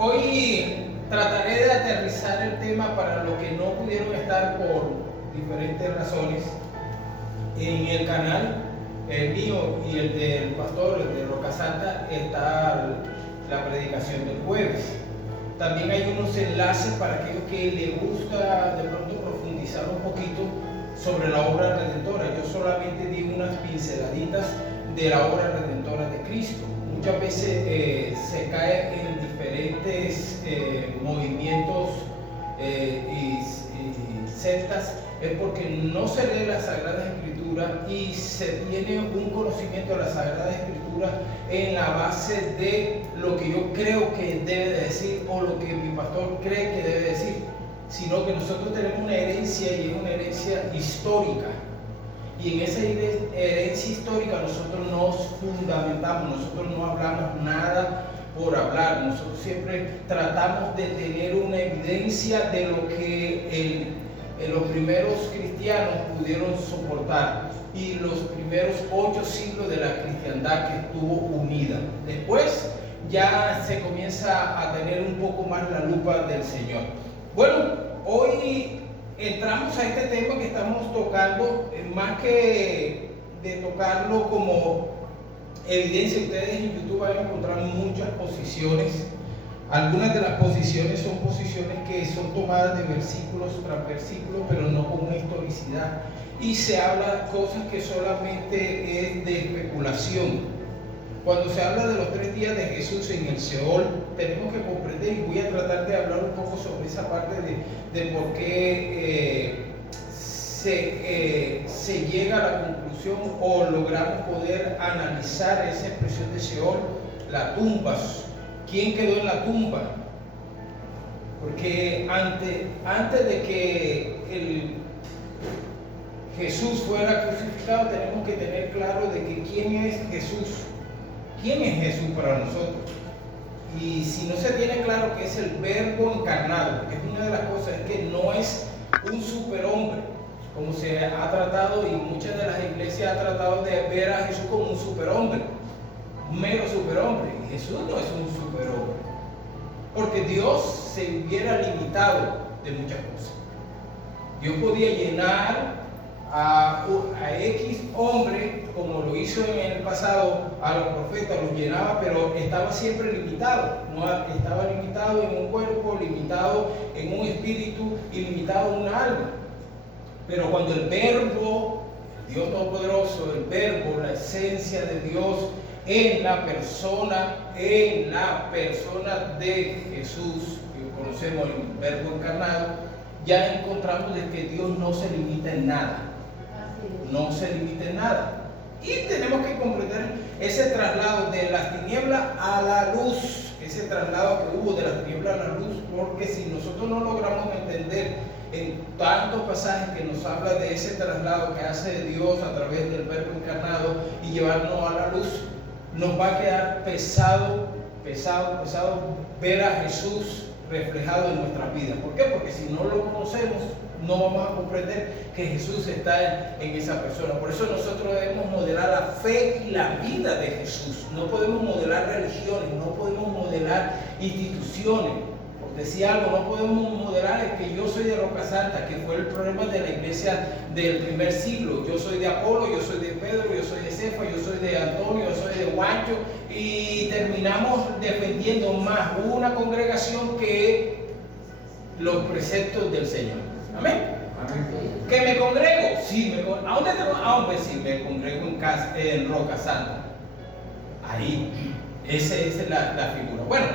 hoy trataré de aterrizar el tema para los que no pudieron estar por diferentes razones en el canal. El mío y el del pastor, el de Roca Santa, está la predicación del jueves. También hay unos enlaces para aquellos que les gusta de pronto profundizar un poquito sobre la obra redentora. Yo solamente di unas pinceladitas de la obra redentora de Cristo. Muchas veces se cae en diferentes movimientos y sectas, es porque no se lee la Sagrada Escritura y se tiene un conocimiento de la Sagrada Escritura en la base de lo que yo creo que debe de decir o lo que mi pastor cree que debe decir, sino que nosotros tenemos una herencia y es una herencia histórica. Y en esa herencia histórica nosotros nos fundamentamos, nosotros no hablamos nada por hablar, nosotros siempre tratamos de tener una evidencia de lo que los primeros cristianos pudieron soportar y los primeros 8 siglos de la cristiandad que estuvo unida. Después ya se comienza a tener un poco más la lupa del Señor. Bueno, hoy entramos a este tema que estamos tocando, más que de tocarlo como evidencia. Ustedes en YouTube van a encontrar muchas posiciones. Algunas de las posiciones son posiciones que son tomadas de versículos tras versículos, pero no con una historicidad. Y se habla cosas que solamente es de especulación. Cuando se habla de los 3 días de Jesús en el Seol, tenemos que comprender, y voy a tratar de hablar un poco sobre esa parte de por qué se llega a la conclusión o logramos poder analizar esa expresión de Seol, la tumba. ¿Quién quedó en la tumba? Porque antes de que Jesús fuera crucificado, tenemos que tener claro de que quién es Jesús. ¿Quién es Jesús para nosotros? Y si no se tiene claro que es el Verbo encarnado, porque es una de las cosas, es que no es un superhombre, como se ha tratado, y muchas de las iglesias han tratado de ver a Jesús como un superhombre, un mero superhombre. Y Jesús no es un superhombre, porque Dios se hubiera limitado de muchas cosas. Dios podía llenar a X hombre, como lo hizo en el pasado a los profetas, los llenaba, pero estaba siempre limitado. No estaba limitado en un cuerpo, limitado en un espíritu y limitado en una alma. Pero cuando el Verbo, el Dios Todopoderoso, el Verbo, la esencia de Dios en la persona de Jesús, que conocemos el Verbo encarnado, ya encontramos de que Dios no se limita en nada. No se limita en nada. Y tenemos que comprender ese traslado de las tinieblas a la luz, ese traslado que hubo de las tinieblas a la luz, porque si nosotros no logramos entender en tantos pasajes que nos habla de ese traslado que hace Dios a través del Verbo encarnado y llevarnos a la luz, nos va a quedar pesado ver a Jesús reflejado en nuestras vidas. ¿Por qué? Porque si no lo conocemos, no vamos a comprender que Jesús está en esa persona. Por eso nosotros debemos modelar la fe y la vida de Jesús. No podemos modelar religiones, no podemos modelar instituciones. Por decir algo, no podemos modelar el que yo soy de Roca Santa, que fue el problema de la iglesia del primer siglo. Yo soy de Apolo, yo soy de Pedro, yo soy de Cefa, yo soy de Antonio, yo soy de Juancho, y terminamos defendiendo más una congregación que los preceptos del Señor. Amén. ¿Que me congrego? Sí, ¿a dónde te congrego? Hombre, sí, me congrego en Roca Santa. Ahí, esa es la figura. Bueno,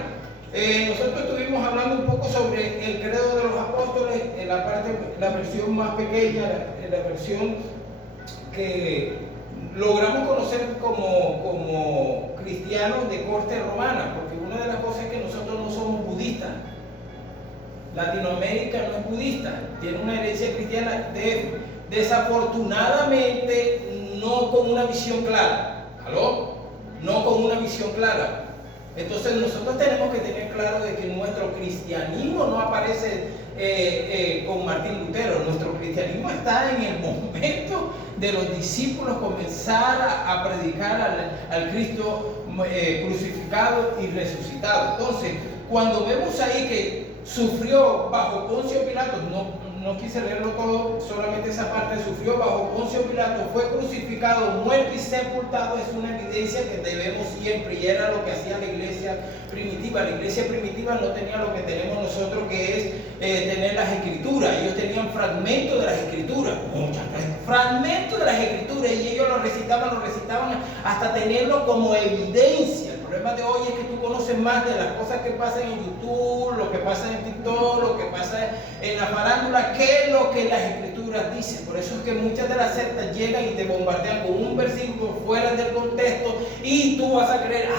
nosotros estuvimos hablando un poco sobre el credo de los apóstoles, en la versión más pequeña, la versión que logramos conocer como cristianos de corte romana, porque una de las cosas es que nosotros no somos budistas. Latinoamérica no es budista, tiene una herencia cristiana, desafortunadamente no con una visión clara. ¿Aló? No con una visión clara. Entonces nosotros tenemos que tener claro de que nuestro cristianismo no aparece con Martín Lutero. Nuestro cristianismo está en el momento de los discípulos comenzar a predicar al Cristo crucificado y resucitado. Entonces, cuando vemos ahí que sufrió bajo Poncio Pilato, no quise leerlo todo, solamente esa parte, sufrió bajo Poncio Pilato, fue crucificado, muerto y sepultado, es una evidencia que debemos siempre, y era lo que hacía la iglesia primitiva. La iglesia primitiva no tenía lo que tenemos nosotros, que es tener las escrituras. Ellos tenían fragmentos de las escrituras, fragmentos de las escrituras, y ellos lo recitaban hasta tenerlo como evidencia. El problema de hoy es que tú conoces más de las cosas que pasan en YouTube, lo que pasa en TikTok, lo que pasa en la farándula, que lo que las escrituras dicen. Por eso es que muchas de las sectas llegan y te bombardean con un versículo fuera del contexto y tú vas a creer,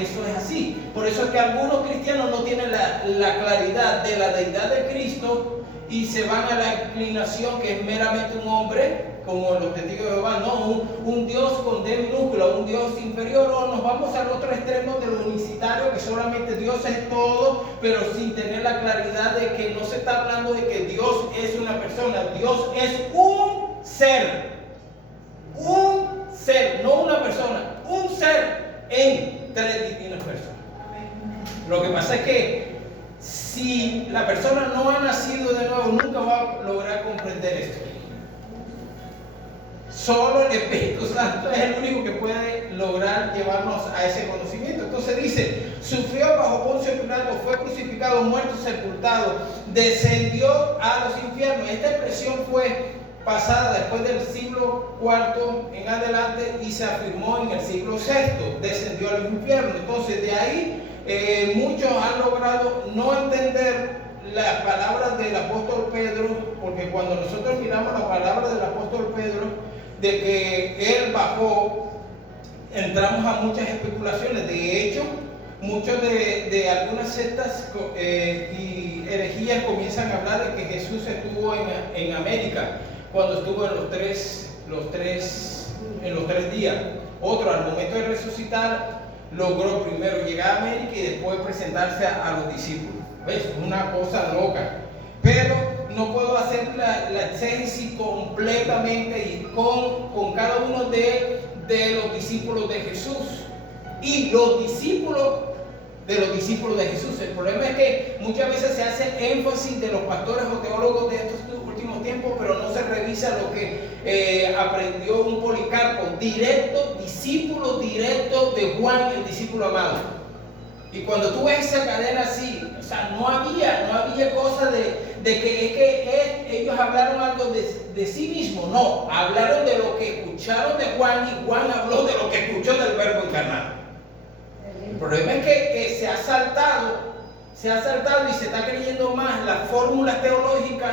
eso es así. Por eso es que algunos cristianos no tienen la claridad de la deidad de Cristo y se van a la inclinación que es meramente un hombre, como los testigos de Jehová, no, un Dios con D minúscula, un Dios inferior, o nos vamos al otro extremo de lo unicitario, que solamente Dios es todo, pero sin tener la claridad de que no se está hablando de que Dios es una persona. Dios es un ser, no una persona, un ser en tres divinas personas. Lo que pasa es que si la persona no ha nacido de nuevo, nunca va a lograr comprender esto. Solo el Espíritu Santo es el único que puede lograr llevarnos a ese conocimiento. Entonces dice, sufrió bajo Poncio Pilato, fue crucificado, muerto, sepultado, descendió a los infiernos. Esta expresión fue pasada después del siglo IV en adelante y se afirmó en el siglo VI, descendió a los infiernos. Entonces de ahí muchos han logrado no entender las palabras del apóstol Pedro, porque cuando nosotros miramos las palabras del apóstol Pedro, de que él bajó, entramos a muchas especulaciones. De hecho, muchos de algunas sectas y herejías comienzan a hablar de que Jesús estuvo en América cuando estuvo en los tres días. Otro, al momento de resucitar, logró primero llegar a América y después presentarse a los discípulos. ¿Ves? Una cosa loca. Pero no puedo hacer la exégesis completamente y con cada uno de los discípulos de Jesús y los discípulos de los discípulos de Jesús. El problema es que muchas veces se hace énfasis de los pastores o teólogos de estos últimos tiempos, pero no se revisa lo que aprendió un Policarpo, discípulo directo de Juan, el discípulo amado. Y cuando tú ves esa cadena así, o sea, no había cosa de que ellos hablaron algo de sí mismos. No, hablaron de lo que escucharon de Juan y Juan habló de lo que escuchó del Verbo encarnado. El problema es que se ha saltado y se está creyendo más las fórmulas teológicas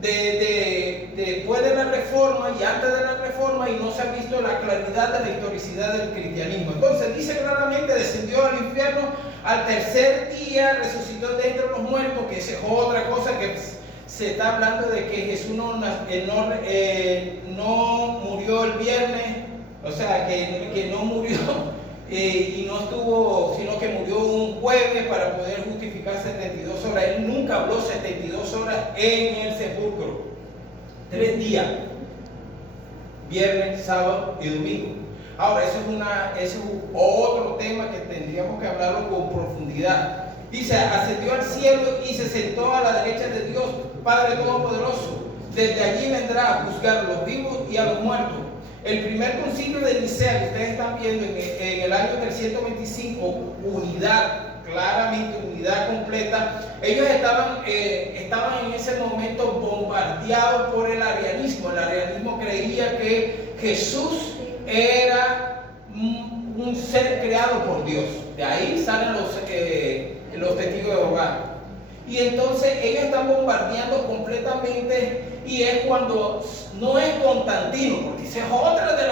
después de la Reforma y antes de la Reforma, y no se ha visto la claridad de la historicidad del cristianismo. Entonces dice claramente, descendió al infierno, al tercer día resucitó de entre los muertos, que esa es otra cosa que se está hablando de que Jesús no murió el viernes, o sea, que no murió y no estuvo, sino que murió un jueves para poder justificar 72 horas. Él nunca habló 72 horas en el sepulcro. 3 días, viernes, sábado y domingo. Ahora, eso es otro tema que tendríamos que hablarlo con profundidad. Dice, ascendió al cielo y se sentó a la derecha de Dios, Padre Todopoderoso. Desde allí vendrá a juzgar a los vivos y a los muertos. El primer concilio de Nicea, que ustedes están viendo en el año 325, unidad, claramente unidad completa. Ellos estaban en ese momento bombardeados por el arrianismo. El arrianismo creía que Jesús era un ser creado por Dios. De ahí salen los testigos de Jehová. Y entonces ellos están bombardeando completamente, y es cuando no es Constantino, porque esa es otra de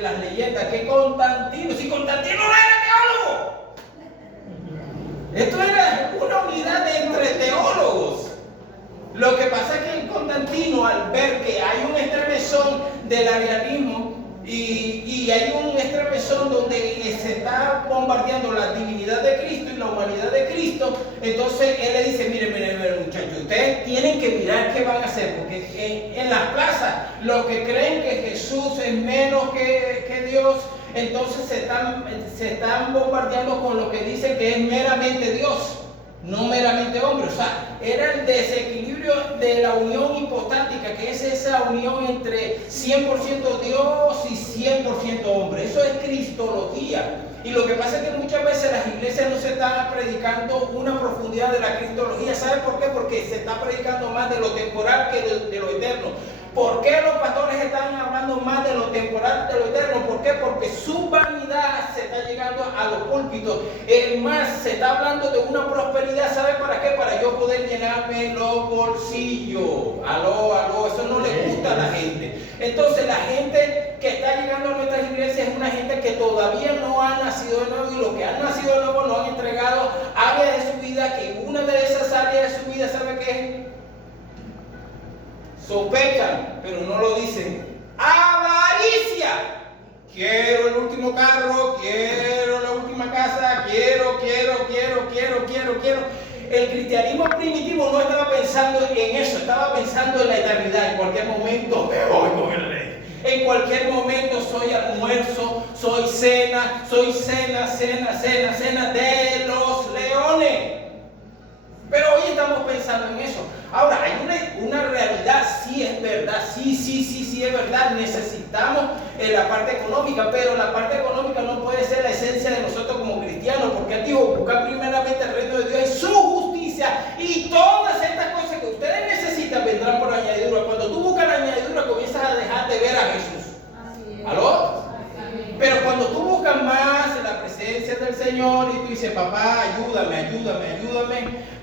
las leyendas, que Constantino, si Constantino no era teólogo, esto era una unidad entre teólogos. Lo que pasa es que Constantino, al ver que hay un estremezón del arrianismo y hay un estremezón donde se está bombardeando la divinidad de Cristo y la humanidad de Cristo, entonces él le dice, miren muchachos, ustedes tienen que mirar qué van a hacer, porque en las plazas los que creen que Jesús es menos que Dios, entonces se están bombardeando con lo que dicen que es meramente Dios. no meramente hombre. O sea, era el desequilibrio de la unión hipostática, que es esa unión entre 100% Dios y 100% hombre. Eso es cristología. Y lo que pasa es que muchas veces las iglesias no se están predicando una profundidad de la cristología. ¿Sabe por qué? Porque se está predicando más de lo temporal que de lo eterno. ¿Por qué los pastores están hablando más de lo temporal que de lo eterno? ¿Por qué? Porque su vanidad se está llegando a los púlpitos. Es más, se está hablando de una prosperidad. ¿Sabe para qué? Para yo poder llenarme los bolsillos. Aló, eso no le gusta a la gente. Entonces la gente que está llegando a nuestras iglesias es una gente que todavía no ha nacido de nuevo, y los que han nacido de nuevo no han entregado áreas de su vida, que una de esas áreas de su vida, ¿sabe qué? Sospechan, pero no lo dicen. Avaricia. Quiero el último carro, quiero la última casa, quiero. El cristianismo primitivo no estaba pensando en eso, estaba pensando en la eternidad. En cualquier momento me voy con el rey. En cualquier momento soy almuerzo, soy cena de los leones. Pero hoy estamos pensando en eso. Ahora, hay una realidad, sí es verdad, sí es verdad. Necesitamos la parte económica, pero la parte económica no puede ser la esencia de nosotros como cristianos, porque Él dijo: buscar primeramente el reino de Dios y su justicia, y todas estas cosas que ustedes necesitan vendrán por añadidura. Cuando tú buscas la añadidura, comienzas a dejar de ver a Jesús. ¿Aló? Pero cuando tú buscas más en la presencia del Señor y tú dices: papá, ayúdame,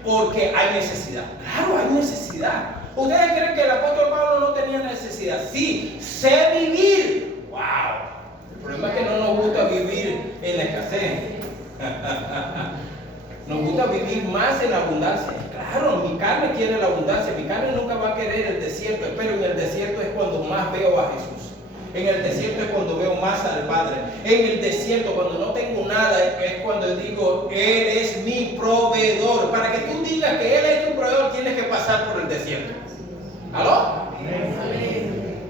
porque hay necesidad. Claro, hay necesidad. ¿Ustedes creen que el apóstol Pablo no tenía necesidad? Sí, sé vivir. ¡Wow! El problema es que no nos gusta vivir en la escasez. Nos gusta vivir más en la abundancia. Claro, mi carne quiere la abundancia. Mi carne nunca va a querer el desierto, pero en el desierto es cuando más veo a Jesús. En el desierto es cuando veo más al Padre. En el desierto, cuando no tengo nada, es cuando digo: Él es mi proveedor. Para que tú digas que Él es tu proveedor, tienes que pasar por el desierto. ¿Aló?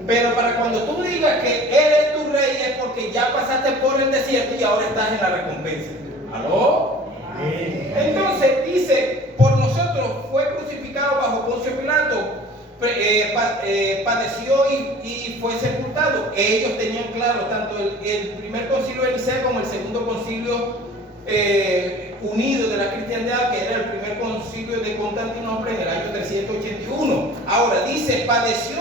Pero para cuando tú digas que Él es tu rey, es porque ya pasaste por el desierto y ahora estás en la recompensa. ¿Aló? Entonces dice: por nosotros fue crucificado bajo Poncio Pilato. Padeció y fue sepultado. Ellos tenían claro, tanto el primer concilio de Nicea como el segundo concilio unido de la cristiandad, que era el primer concilio de Constantinopla en el año 381. Ahora dice: padeció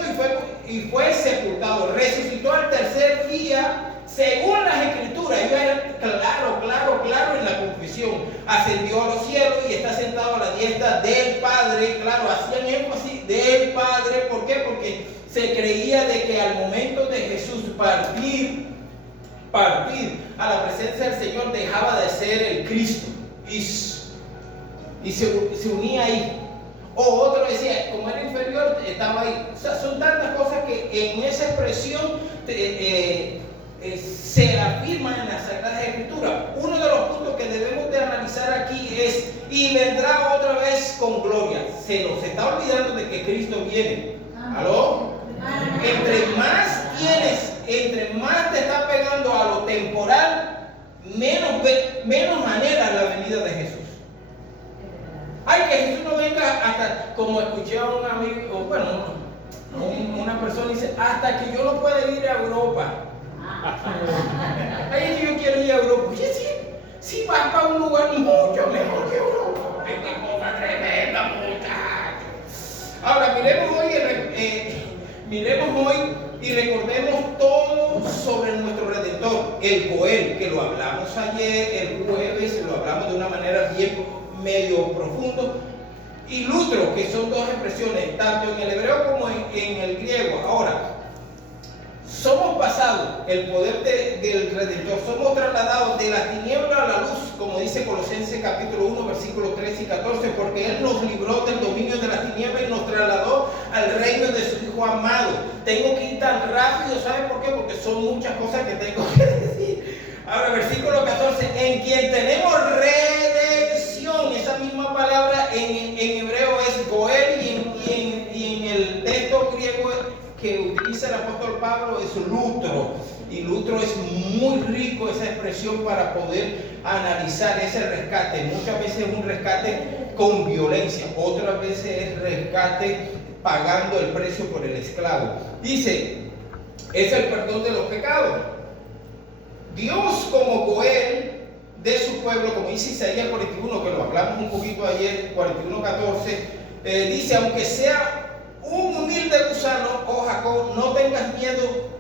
y fue sepultado, resucitó al tercer día según las escrituras. Ellos eran claro en la confesión. Ascendió a los cielos y está sentado a la diestra del Padre. Claro, hacían énfasis del Padre. ¿Por qué? Porque se creía de que al momento de Jesús partir a la presencia del Señor, dejaba de ser el Cristo y se unía ahí. O otro decía, como era inferior, estaba ahí. O sea, son tantas cosas que en esa expresión se afirman en las Sagradas Escrituras. Uno de los puntos que debemos de analizar aquí es: y vendrá otra vez con gloria. Se nos está olvidando de que Cristo viene. ¿Aló? Entre más tienes, entre más te está pegando a lo temporal, menos anhelas la venida de Jesús. Ay, que Jesús no venga hasta, como escuché a un amigo, bueno, una persona dice: hasta que yo no pueda ir a Europa. Ay, es que yo quiero ir a Europa. Oye, si vas para un lugar mucho mejor que Europa. Esta cosa tremenda, muchachos. Ahora, miremos hoy y recordemos todo sobre nuestro Redentor, el Goel, que lo hablamos ayer, el jueves, lo hablamos de una manera bien medio profundo, y lutro, que son dos expresiones, tanto en el hebreo como en el griego. Ahora, somos pasados el poder del Redentor, somos trasladados de la tiniebla a la luz, como dice Colosenses capítulo 1, versículos 13 y 14, porque Él nos libró del dominio de la tiniebla y nos trasladó al reino de su Hijo amado. Tengo que ir tan rápido, ¿sabe por qué? Porque son muchas cosas que tengo que decir. Ahora, versículo 14, en quien tenemos redención. Esa misma palabra en hebreo es goel, y en el texto griego que utiliza el apóstol Pablo es lutro. Y lutro es muy rico, esa expresión, para poder analizar ese rescate. Muchas veces es un rescate con violencia, otras veces es rescate pagando el precio por el esclavo. Dice, es el perdón de los pecados. Dios como Goel de su pueblo, como dice Isaías 41, que lo hablamos un poquito ayer, 41:14, dice, aunque sea un humilde gusano, oh Jacob, no tengas miedo,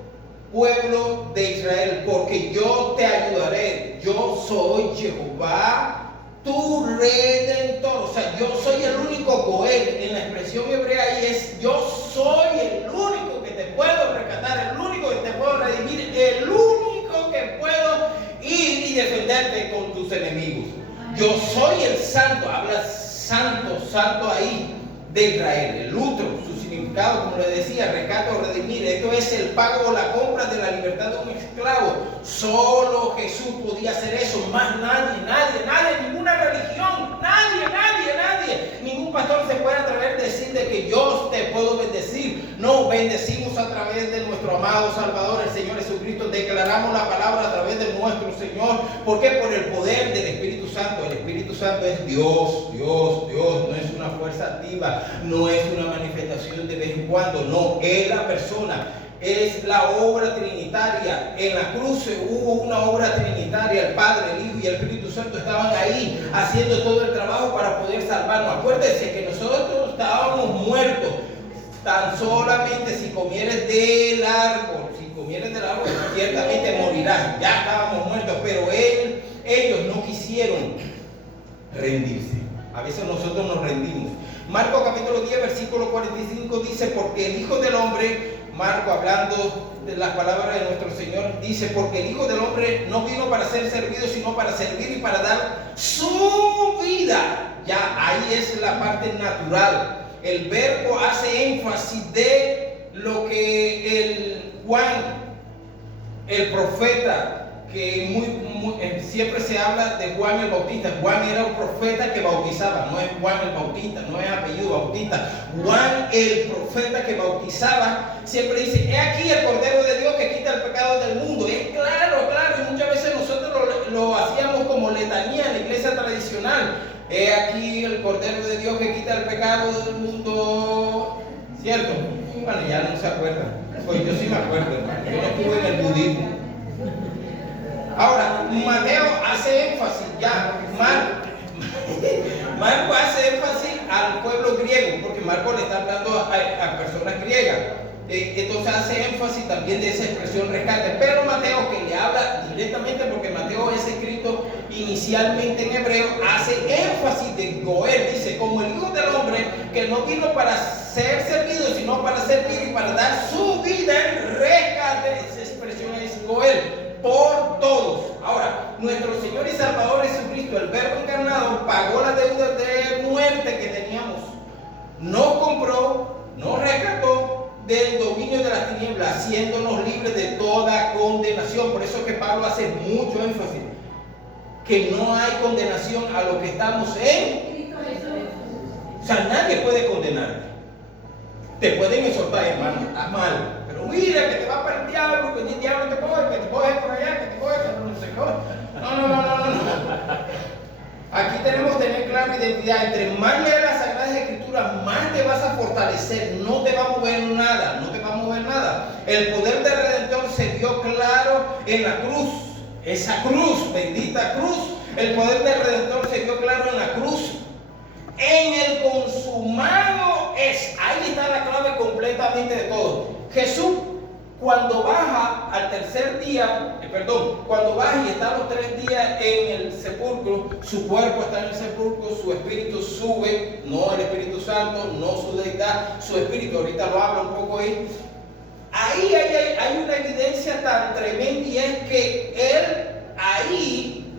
pueblo de Israel, porque yo te ayudaré. Yo soy Jehová, tu redentor. O sea, yo soy el único Goel. En la expresión hebrea ahí es, yo soy el único que te puedo rescatar, el único que te puedo redimir, el único que puedo ir y defenderte con tus enemigos. Yo soy el santo. Habla santo, santo ahí de Israel. El lutro, su significado, como le decía, rescate o redimir. Esto es el pago o la compra de la libertad de un esclavo. Solo Jesús podía hacer eso, más nadie, ninguna religión, nadie. Ningún pastor se puede atrever a decir de que yo te puedo bendecir. No, bendecimos a través de nuestro amado Salvador, el Señor Jesucristo. Declaramos la palabra a través de nuestro Señor. ¿Por qué? Por el poder del Espíritu Santo. El Espíritu Santo es Dios, no es una fuerza activa, no es una manifestación de vez en cuando, no, es la persona. Es la obra trinitaria. En la cruz hubo una obra trinitaria. El Padre, el Hijo y el Espíritu Santo estaban ahí haciendo todo el trabajo para poder salvarnos. Acuérdense que nosotros estábamos muertos. Tan solamente si comieres del árbol, ciertamente morirás. Ya estábamos muertos, pero ellos no quisieron rendirse. A veces nosotros nos rendimos. Marcos capítulo 10, versículo 45 dice, porque el Hijo del Hombre, Marco hablando de las palabras de nuestro Señor, dice, porque el Hijo del Hombre no vino para ser servido, sino para servir y para dar su vida. Ya ahí es la parte natural. El verbo hace énfasis de lo que el Juan, el profeta, que siempre se habla de Juan el Bautista. Juan era un profeta que bautizaba, no es Juan el Bautista, no es apellido Bautista. Juan el profeta que bautizaba, siempre dice, he aquí el Cordero de Dios que quita el pecado del mundo. Es claro, y muchas veces nosotros lo hacíamos como letanía en la iglesia tradicional. He aquí el Cordero de Dios que quita el pecado del mundo, ¿cierto? Bueno, ya no se acuerdan. Pues yo sí me acuerdo, hermano. Yo no estuve en el budismo. Ahora, Mateo hace énfasis, Marco hace énfasis al pueblo griego, porque Marco le está hablando a personas griegas. Entonces hace énfasis también de esa expresión rescate. Pero Mateo, que le habla directamente, porque Mateo es escrito inicialmente en hebreo, hace énfasis de Goel. Dice, como el Hijo del Hombre, que no vino para ser servido, sino para servir y para dar su vida en rescate. Esa expresión es Goel. Por todos. Ahora, nuestro Señor y Salvador Jesucristo, el Verbo encarnado, pagó la deuda de muerte que teníamos. Nos compró, nos rescató del dominio de las tinieblas, haciéndonos libres de toda condenación. Por eso es que Pablo hace mucho énfasis, que no hay condenación a los que estamos en. O sea, nadie puede condenarte. Te pueden exhortar, hermano, estás mal. Pero mira que te va para el diablo, que el diablo te coge, que te coge por allá, que te coge, que no se coge. No. Aquí tenemos que tener clara identidad. Entre más leas las Sagradas Escrituras, más te vas a fortalecer. No te va a mover nada. El poder del Redentor se vio claro en la cruz. Esa cruz, bendita cruz. El poder del Redentor se vio claro en la cruz. En el consumado es. Ahí está la clave completamente de todo. Jesús, cuando baja al tercer día, cuando baja y está los 3 días en el sepulcro, su cuerpo está en el sepulcro, su espíritu sube, no el Espíritu Santo, no su deidad, su espíritu, ahorita lo habla un poco ahí. Ahí hay una evidencia tan tremenda, y es que él ahí,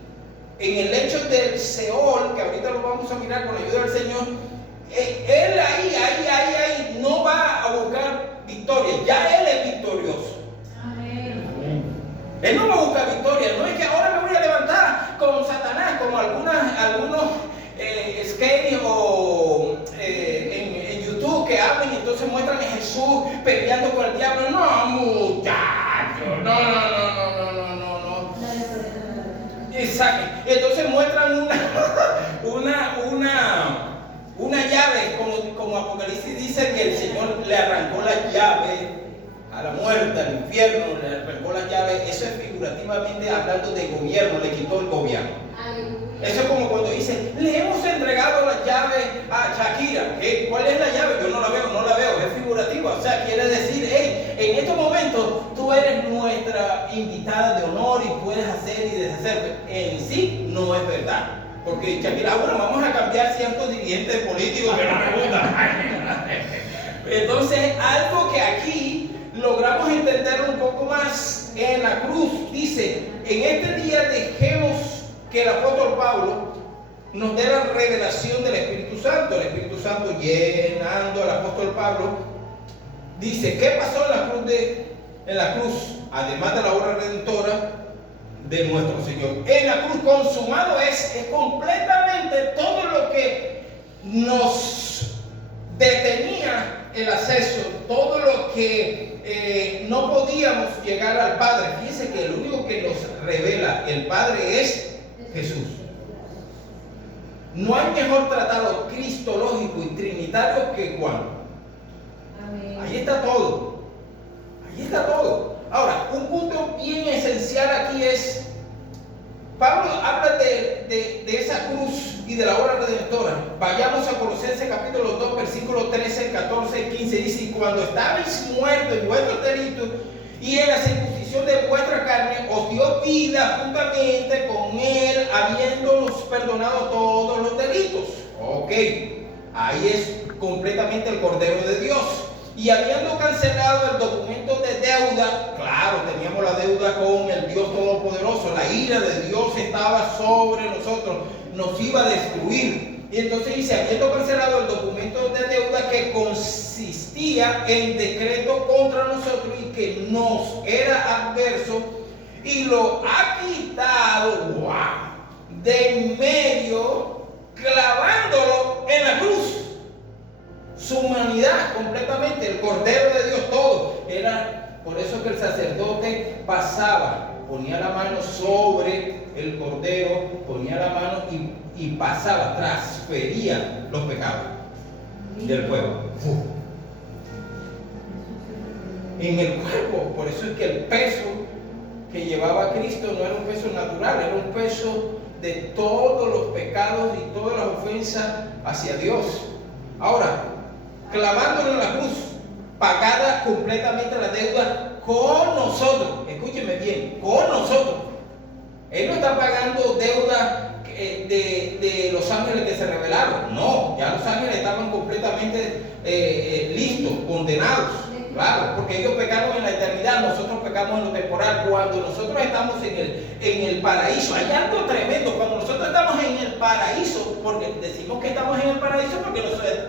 en el hecho del Seol, que ahorita lo vamos a mirar con la ayuda del Señor, él ahí no va a buscar victoria, ya él es victorioso. Amén. Él no va a buscar victoria, no es que ahora me voy a levantar con Satanás, como algunos sketches o en YouTube que hablan y entonces muestran a Jesús peleando con el diablo. No, muchachos, no. Exacto. Entonces una llave, como Apocalipsis dice que el Señor le arrancó la llave a la muerte, al infierno, le arrancó la llave. Eso es figurativamente hablando de gobierno, le quitó el gobierno. Eso es como cuando dice, le hemos entregado la llave a Shakira. ¿Cuál es la llave? Yo no la veo, es figurativa. O sea, quiere decir, hey, en estos momentos tú eres nuestra invitada de honor y puedes hacer y deshacer. En sí no es verdad. Porque Shakira, bueno, vamos a cambiar ciertos dirigentes políticos que no me gustan. Entonces, algo que aquí logramos entender un poco más en la cruz, dice, en este día dejemos que el apóstol Pablo nos dé la revelación del Espíritu Santo. El Espíritu Santo llenando al apóstol Pablo, dice, ¿qué pasó en la cruz? Además de la obra redentora de nuestro Señor. En la cruz consumado es completamente todo lo que nos detenía el acceso, todo lo que no podíamos llegar al Padre. Fíjense que el único que nos revela el Padre es Jesús. No hay mejor tratado cristológico y trinitario que Juan. Amén. Ahí está todo. Ahí está todo. Ahora, un punto bien esencial aquí es, Pablo habla de esa cruz y de la obra redentora. Vayamos a Colosenses capítulo 2, versículos 13, 14 y 15. Dice, y cuando estabais muertos en vuestros delitos y en la circuncisión de vuestra carne, os dio vida juntamente con él, habiéndonos perdonado todos los delitos. Ok, ahí es completamente el Cordero de Dios. Y habiendo cancelado el documento de deuda, claro, teníamos la deuda con el Dios Todopoderoso, la ira de Dios estaba sobre nosotros, nos iba a destruir. Y entonces dice, habiendo cancelado el documento de deuda que consistía en decreto contra nosotros y que nos era adverso, y lo ha quitado, wow, de en medio, clavándolo en la cruz. Su humanidad completamente, el Cordero de Dios, todo. Era por eso que el sacerdote pasaba, ponía la mano sobre el Cordero, ponía la mano y pasaba, transfería los pecados del pueblo. En el cuerpo, por eso es que el peso que llevaba Cristo no era un peso natural, era un peso de todos los pecados y todas las ofensas hacia Dios. Ahora, clavándolo en la cruz, pagada completamente la deuda con nosotros. Escúchenme bien, con nosotros. Él no está pagando deuda de los ángeles que se rebelaron. No, ya los ángeles estaban completamente listos, condenados. Claro, porque ellos pecaron en la eternidad, nosotros pecamos en lo temporal. Cuando nosotros estamos en el paraíso, hay algo tremendo. Cuando nosotros estamos en el paraíso, porque decimos que estamos en el paraíso porque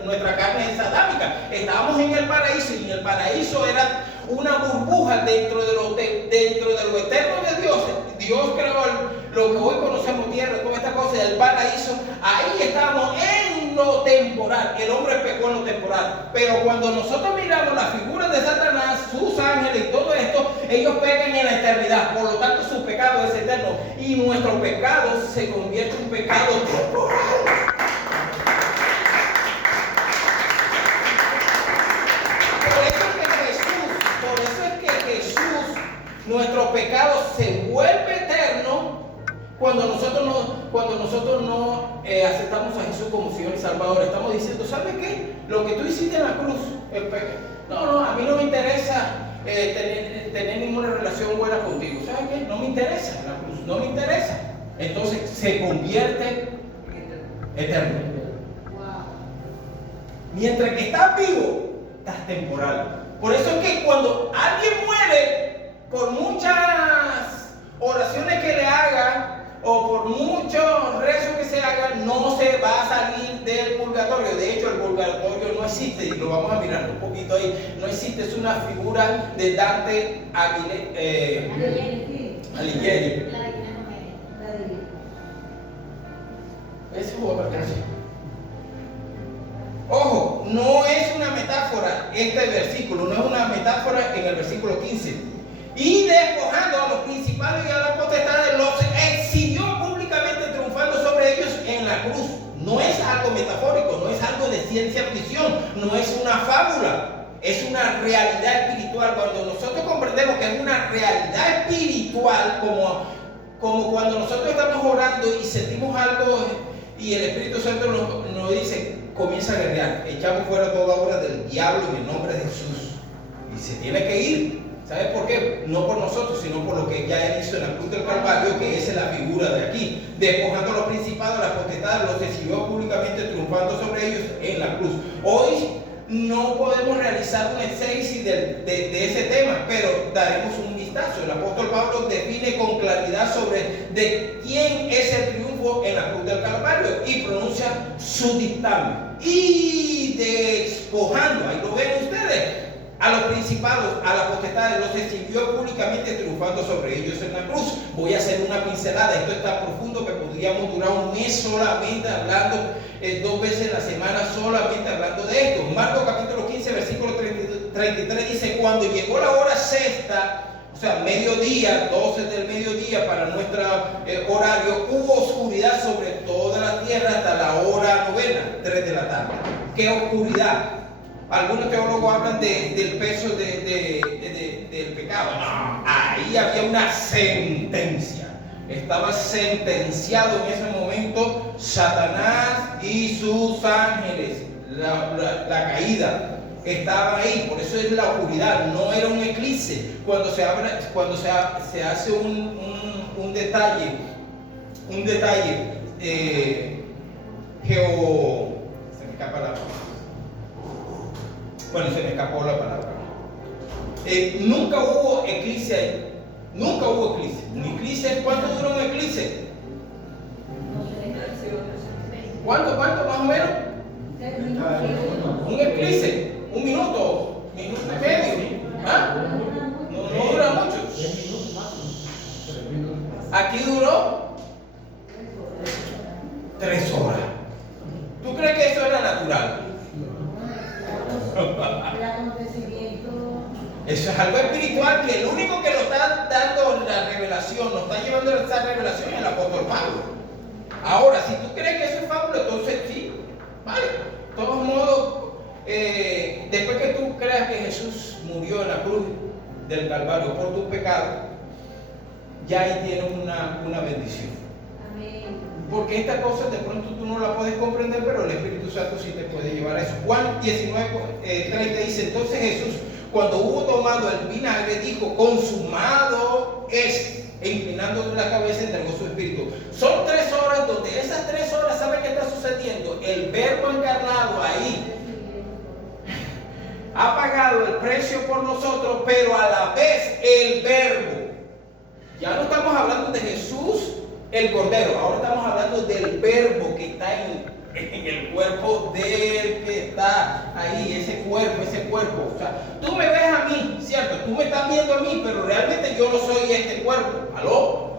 nuestra carne es adámica. Estábamos en el paraíso y en el paraíso era una burbuja dentro de lo eterno de Dios. Dios creó lo que hoy conocemos tierra, toda esta cosa del paraíso. Ahí estábamos en lo temporal. El hombre pecó en lo temporal. Pero cuando nosotros miramos la figura de Satanás, sus ángeles y todo esto, ellos pecan en la eternidad. Por lo tanto, su pecado es eterno. Y nuestro pecado se convierte en un pecado temporal. Por eso es que Jesús, nuestro pecado se vuelve eterno cuando nosotros no aceptamos a Jesús como Señor y Salvador. Estamos diciendo, ¿sabes qué? Lo que tú hiciste en la cruz, no, a mí no me interesa tener ninguna relación buena contigo. ¿Sabes qué? No me interesa la cruz, no me interesa. Entonces se convierte eterno. Mientras que estás vivo, estás temporal. Por eso es que cuando alguien muere, por muchas oraciones que le haga o por muchos rezos que se hagan, no se va a salir del purgatorio. De hecho, el purgatorio no existe, y lo vamos a mirar un poquito ahí. No existe, es una figura de Dante Alighieri. Esa es otra canción. Ojo, no es una metáfora este versículo, no es una metáfora en el versículo 15. Y despojando a los principales y a las potestades, los exhibió públicamente triunfando sobre ellos en la cruz. algo metafórico, no es algo de ciencia ficción, no es una fábula. Es una realidad espiritual. Cuando nosotros comprendemos que es una realidad espiritual, como cuando nosotros estamos orando y sentimos algo y el Espíritu Santo nos dice, comienza a guerrear, echamos fuera toda obra del diablo en el nombre de Jesús. Y se tiene que ir. ¿Sabes por qué? No por nosotros, sino por lo que ya él hizo en la cruz del Calvario, que esa es la figura de aquí. Despojando a los principados, las potestades, los exhibió públicamente, triunfando sobre ellos en la cruz. Hoy no podemos realizar un exégesis de ese tema, pero daremos un vistazo. El apóstol Pablo define con claridad sobre de quién es el triunfo en la cruz del Calvario y pronuncia su dictamen. Y despojando, ahí lo ven ustedes, a los principados, a las potestades, los exhibió públicamente, triunfando sobre ellos en la cruz. Voy a hacer una pincelada. Esto es tan profundo que podríamos durar un mes solamente hablando, 2 veces en la semana solamente hablando de esto. Marcos capítulo 15, versículo 33 dice: cuando llegó la hora sexta, o sea, mediodía, 12 del mediodía para nuestro horario, hubo oscuridad sobre toda la tierra hasta la hora novena, 3 de la tarde. ¿Qué oscuridad? Algunos teólogos hablan del peso del pecado. No, ahí había una sentencia. Estaba sentenciado en ese momento Satanás y sus ángeles. La caída estaba ahí, por eso es la oscuridad. No era un eclipse. Cuando se hace un detalle se me escapa la palabra. Bueno, se me escapó la palabra. Nunca hubo eclipse ahí. Nunca hubo eclipse. ¿Un eclipse? ¿Cuánto dura un eclipse? ¿Cuánto más o menos? Un eclipse. Un minuto y medio. ¿Ah? No dura mucho. Aquí duró 3 horas. ¿Tú crees que eso era natural? Eso es algo espiritual, que el único que nos está dando la revelación, nos está llevando a esa revelación es el apóstol Pablo. Ahora, si tú crees que eso es fábula, entonces sí, vale. De todos modos, después que tú creas que Jesús murió en la cruz del Calvario por tus pecados, ya ahí tienes una bendición. Amén. Porque esta cosa de pronto tú no la puedes comprender, pero el Espíritu Santo sí te puede llevar a eso. Juan 19:30 dice: entonces Jesús, cuando hubo tomado el vinagre, dijo: consumado es. E inclinando la cabeza, entregó su espíritu. Son 3 horas donde esas 3 horas, ¿sabe qué está sucediendo? El Verbo encarnado ahí ha pagado el precio por nosotros, pero a la vez el Verbo. Ya no estamos hablando de Jesús el Cordero, ahora estamos hablando del Verbo que está en el cuerpo del que está ahí, ese cuerpo. O sea, tú me ves a mí, ¿cierto? Tú me estás viendo a mí, pero realmente yo no soy este cuerpo. ¿Aló?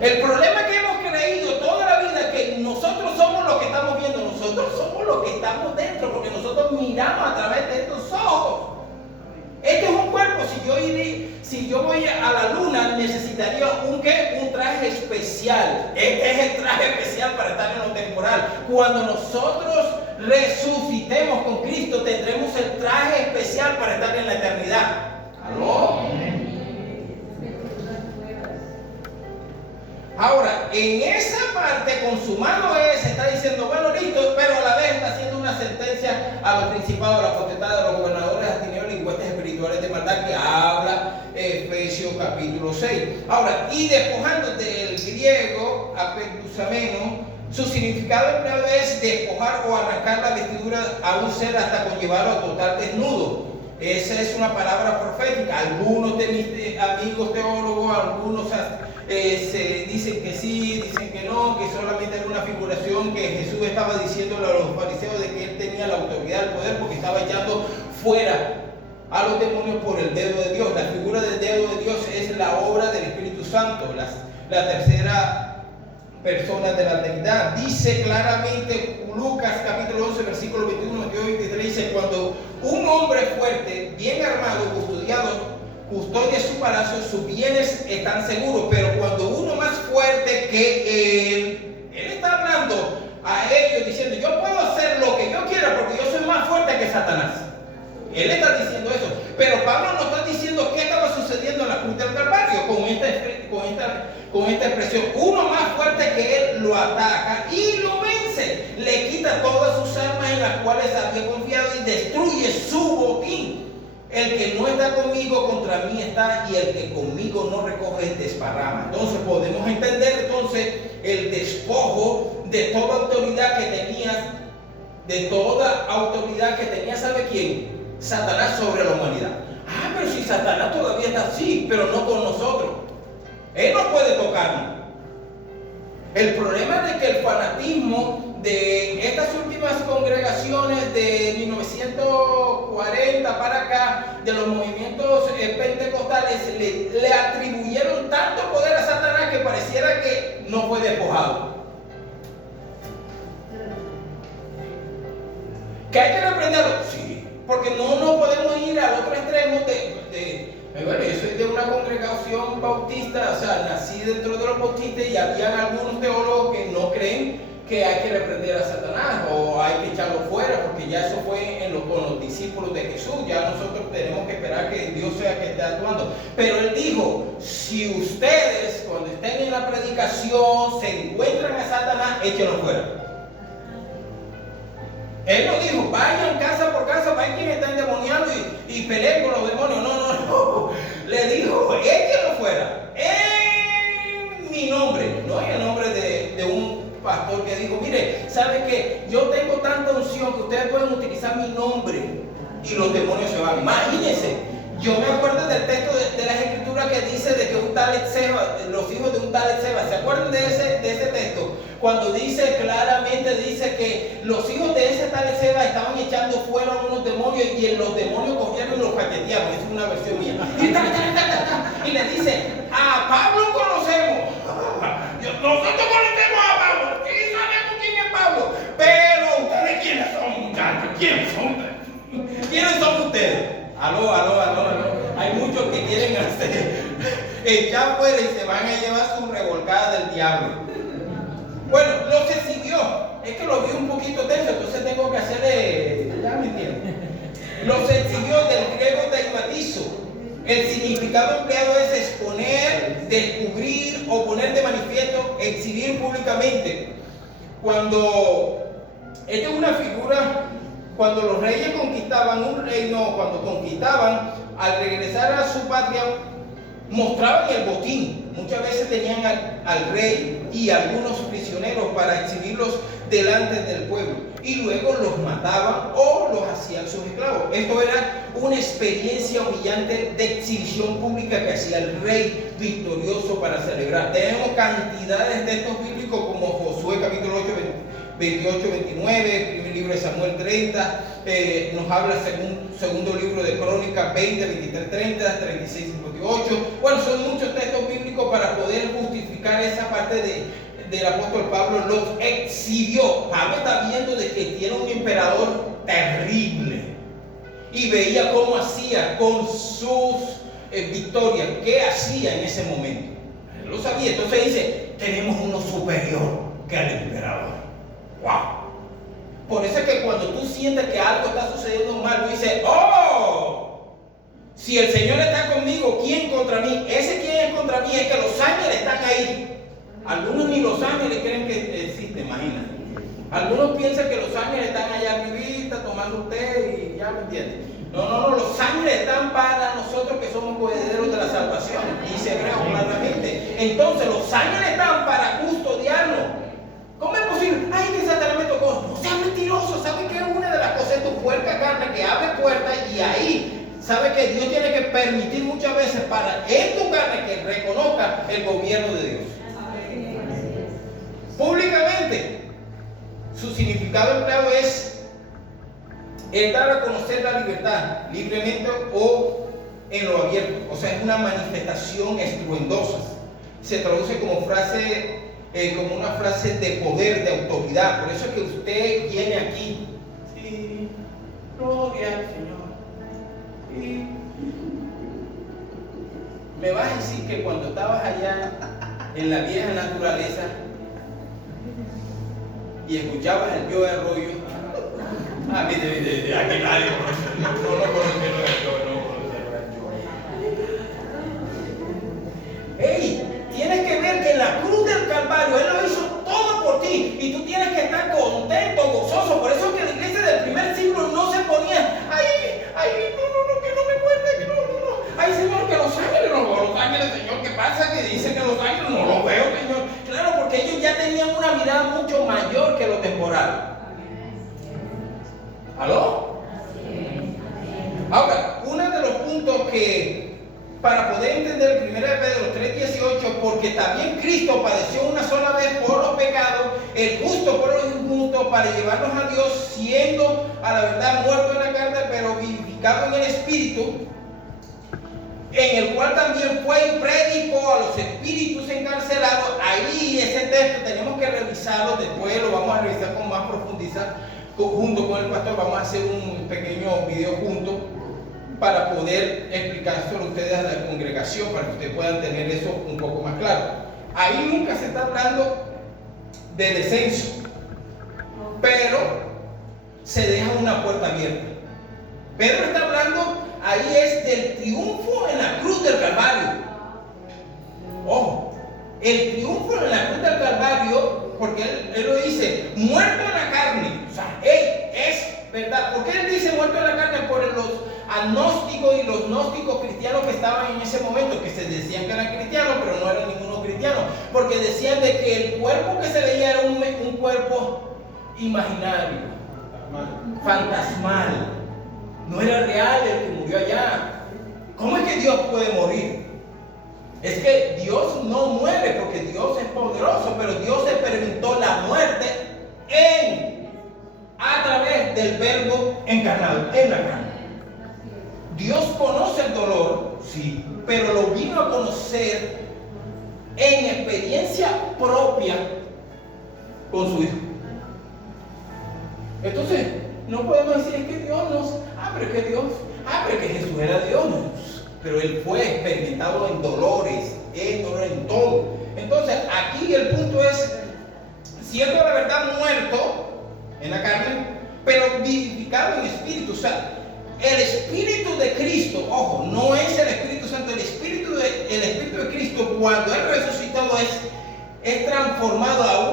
El problema que hemos creído toda la vida es que nosotros somos los que estamos viendo, nosotros somos los que estamos dentro, porque nosotros miramos a través de estos ojos. Este es un cuerpo. Si yo voy a la luna, necesitaría un traje especial. Este es el traje especial para estar en lo temporal. Cuando nosotros resucitemos con Cristo, tendremos el traje especial para estar en la eternidad. ¿Aló? Ahora, en esa parte, consumado es, está diciendo, bueno, listo, pero a la vez está haciendo una sentencia a los principados, a las potestades, a los gobernadores, a tinieblas y huestes espirituales de maldad, que habla Efesios capítulo 6. Ahora, y despojando del griego, apenduzameno, su significado empleado es despojar o arrancar la vestidura a un ser hasta conllevarlo a total desnudo. Esa es una palabra profética. Algunos de mis amigos teólogos, algunos se dicen que sí, dicen que no, que solamente era una figuración que Jesús estaba diciéndole a los fariseos de que él tenía la autoridad, el poder, porque estaba echando fuera a los demonios por el dedo de Dios. La figura del dedo de Dios es la obra del Espíritu Santo, la tercera persona de la deidad. Dice claramente Lucas capítulo 11 versículo 21, 22 y 23, dice: cuando un hombre fuerte, bien armado, custodia su palacio, sus bienes están seguros, pero cuando uno más fuerte que él está hablando Él está diciendo eso. Pero Pablo no está diciendo qué estaba sucediendo en la cruz del Calvario con esta expresión. Uno más fuerte que él lo ataca y lo vence. Le quita todas sus armas en las cuales había confiado y destruye su botín. El que no está conmigo contra mí está, y el que conmigo no recoge desparrama. Entonces podemos entender el despojo de toda autoridad que tenía, ¿sabe quién? Satanás sobre la humanidad. Pero si Satanás todavía está así, pero no con nosotros. Él no puede tocarnos. El problema es de que el fanatismo de estas últimas congregaciones de 1940 para acá, de los movimientos pentecostales, le atribuyeron tanto poder a Satanás que pareciera que no fue despojado. ¿Que hay que reprenderlo? Sí, porque no podemos ir al otro extremo bueno, yo soy de una congregación bautista, o sea, nací dentro de los bautistas, y habían algunos teólogos que no creen que hay que reprender a Satanás o hay que echarlo fuera, porque ya eso fue con los discípulos de Jesús. Ya nosotros tenemos que esperar que Dios sea que esté actuando. Pero él dijo, si ustedes cuando estén en la predicación se encuentran a Satanás, échenlo fuera. Él no dijo, vayan casa por casa, vayan quien está endemoniado y peleen con los demonios. No. Le dijo, échenlo fuera. En mi nombre, no en el nombre de un pastor que dijo, mire, ¿sabe qué? Yo tengo tanta unción que ustedes pueden utilizar mi nombre y los demonios se van. Imagínense, yo me acuerdo del texto de las escrituras que dice de que un tal Etseba, los hijos de un tal Etseba, ¿se acuerdan de ese texto? Cuando claramente dice que los hijos de ese tal Etseba estaban echando fuera a unos demonios y los demonios cogieron y los cachetearon. Esa es una versión mía. Y le dice, a Pablo conocemos. Nosotros conocemos a Pablo. Sí sabemos quién es Pablo. Pero ustedes, ¿quiénes son, muchachos? ¿Quiénes son ustedes? Aló. Hay muchos que quieren echar fuera y se van a llevar su revolcada del diablo. Bueno, los exhibió. Es que lo vi un poquito tenso, entonces tengo que hacerle. Ya me entienden. Los exhibió, del griego teimatizo. El significado empleado es exponer, descubrir o poner de manifiesto, exhibir públicamente. Esta es una figura. Cuando los reyes conquistaban un reino, cuando conquistaban, al regresar a su patria, mostraban el botín. Muchas veces tenían al rey y algunos prisioneros para exhibirlos delante del pueblo. Y luego los mataban o los hacían sus esclavos. Esto era una experiencia humillante de exhibición pública que hacía el rey victorioso para celebrar. Tenemos cantidades de textos bíblicos como Josué capítulo 8, 28, 29, primer libro de Samuel 30, nos habla segundo libro de Crónicas 20, 23, 30, 36, 58. Bueno, son muchos textos bíblicos para poder justificar esa parte del apóstol Pablo. Los exhibió. Pablo está viendo de que tiene un emperador terrible y veía cómo hacía con sus victorias, qué hacía en ese momento. Él lo sabía. Entonces dice, tenemos uno superior que al emperador. ¡Wow! Por eso es que cuando tú sientes que algo está sucediendo mal, tú dices, ¡oh! Si el Señor está conmigo, ¿quién contra mí? Ese quien es contra mí es que los ángeles están ahí. Algunos ni los ángeles creen que existe, imagínate. Algunos piensan que los ángeles están allá arribita tomando té y ya me entienden. No, los ángeles están para nosotros que somos coherederos de la salvación. Dice Hebreo claramente. Entonces los ángeles están para custodiarnos. ¿Cómo es posible? Ay, que Satanás me tocó. No seas mentiroso. ¿Sabe qué es una de las cosas de tu puerca carne que abre puertas? Y ahí, ¿sabe que Dios tiene que permitir muchas veces para en tu carne que reconozca el gobierno de Dios? Públicamente. Su significado empleado es el dar a conocer la libertad libremente o en lo abierto. O sea, es una manifestación estruendosa. Se traduce como una frase de poder, de autoridad. Por eso es que usted viene aquí. Sí, gloria al Señor. Sí. Me vas a decir que cuando estabas allá en la vieja naturaleza y escuchabas el Joe Arroyo, aquí nadie conoce. no lo conocieron a Joy, no conocieron a Joy. ¡Ey! Tienes que ver que en la cruz del Calvario Él lo hizo todo por ti y tú tienes que estar contento, gozoso. Por eso es que la iglesia del primer siglo no se ponía, no, que no me muerde, que no. Ay, Señor, que los ángeles, los ángeles, Señor, ¿qué pasa? Que dice que los ángeles no los veo, Señor. Claro, porque ellos ya tenían una mirada mucho mayor que lo temporal. ¿Aló? Ahora, uno de los puntos que, para poder entender el 1 Pedro 3:18, porque también Cristo padeció una sola vez por los pecados, el justo por los injustos, para llevarnos a Dios, siendo a la verdad muerto en la carne, pero vivificado en el Espíritu, en el cual también fue y predicó a los espíritus encarcelados. Ahí ese texto tenemos que revisarlo, después lo vamos a revisar con más profundidad junto con el pastor. Vamos a hacer un pequeño video juntos para poder explicárselo a ustedes a la congregación, para que ustedes puedan tener eso un poco más claro. Ahí nunca se está hablando de descenso, pero se deja una puerta abierta. Pedro está hablando, ahí es del triunfo en la cruz del Calvario. Ojo, el triunfo en la cruz del Calvario, porque él lo dice, muerto en la carne. O sea, es verdad. ¿Por qué él dice muerto en la carne? Por los agnósticos y los gnósticos cristianos que estaban en ese momento, que se decían que eran cristianos, pero no eran ninguno cristiano, porque decían de que el cuerpo que se veía era un cuerpo imaginario, fantasmal. No era real el que murió allá. ¿Cómo es que Dios puede morir? Es que Dios no muere porque Dios es poderoso, pero Dios experimentó la muerte a través del Verbo encarnado en la carne. Dios conoce el dolor, sí, pero lo vino a conocer en experiencia propia con su Hijo. Entonces, no podemos decir es que Dios nos... pero es que Jesús era Dios, pero Él fue experimentado en dolores, en todo. Entonces, aquí el punto es, siendo la verdad muerto en la carne, pero vivificado en espíritu. O sea, el Espíritu de Cristo, ojo, no es el Espíritu Santo, el Espíritu de Cristo, cuando Él resucitado es transformado a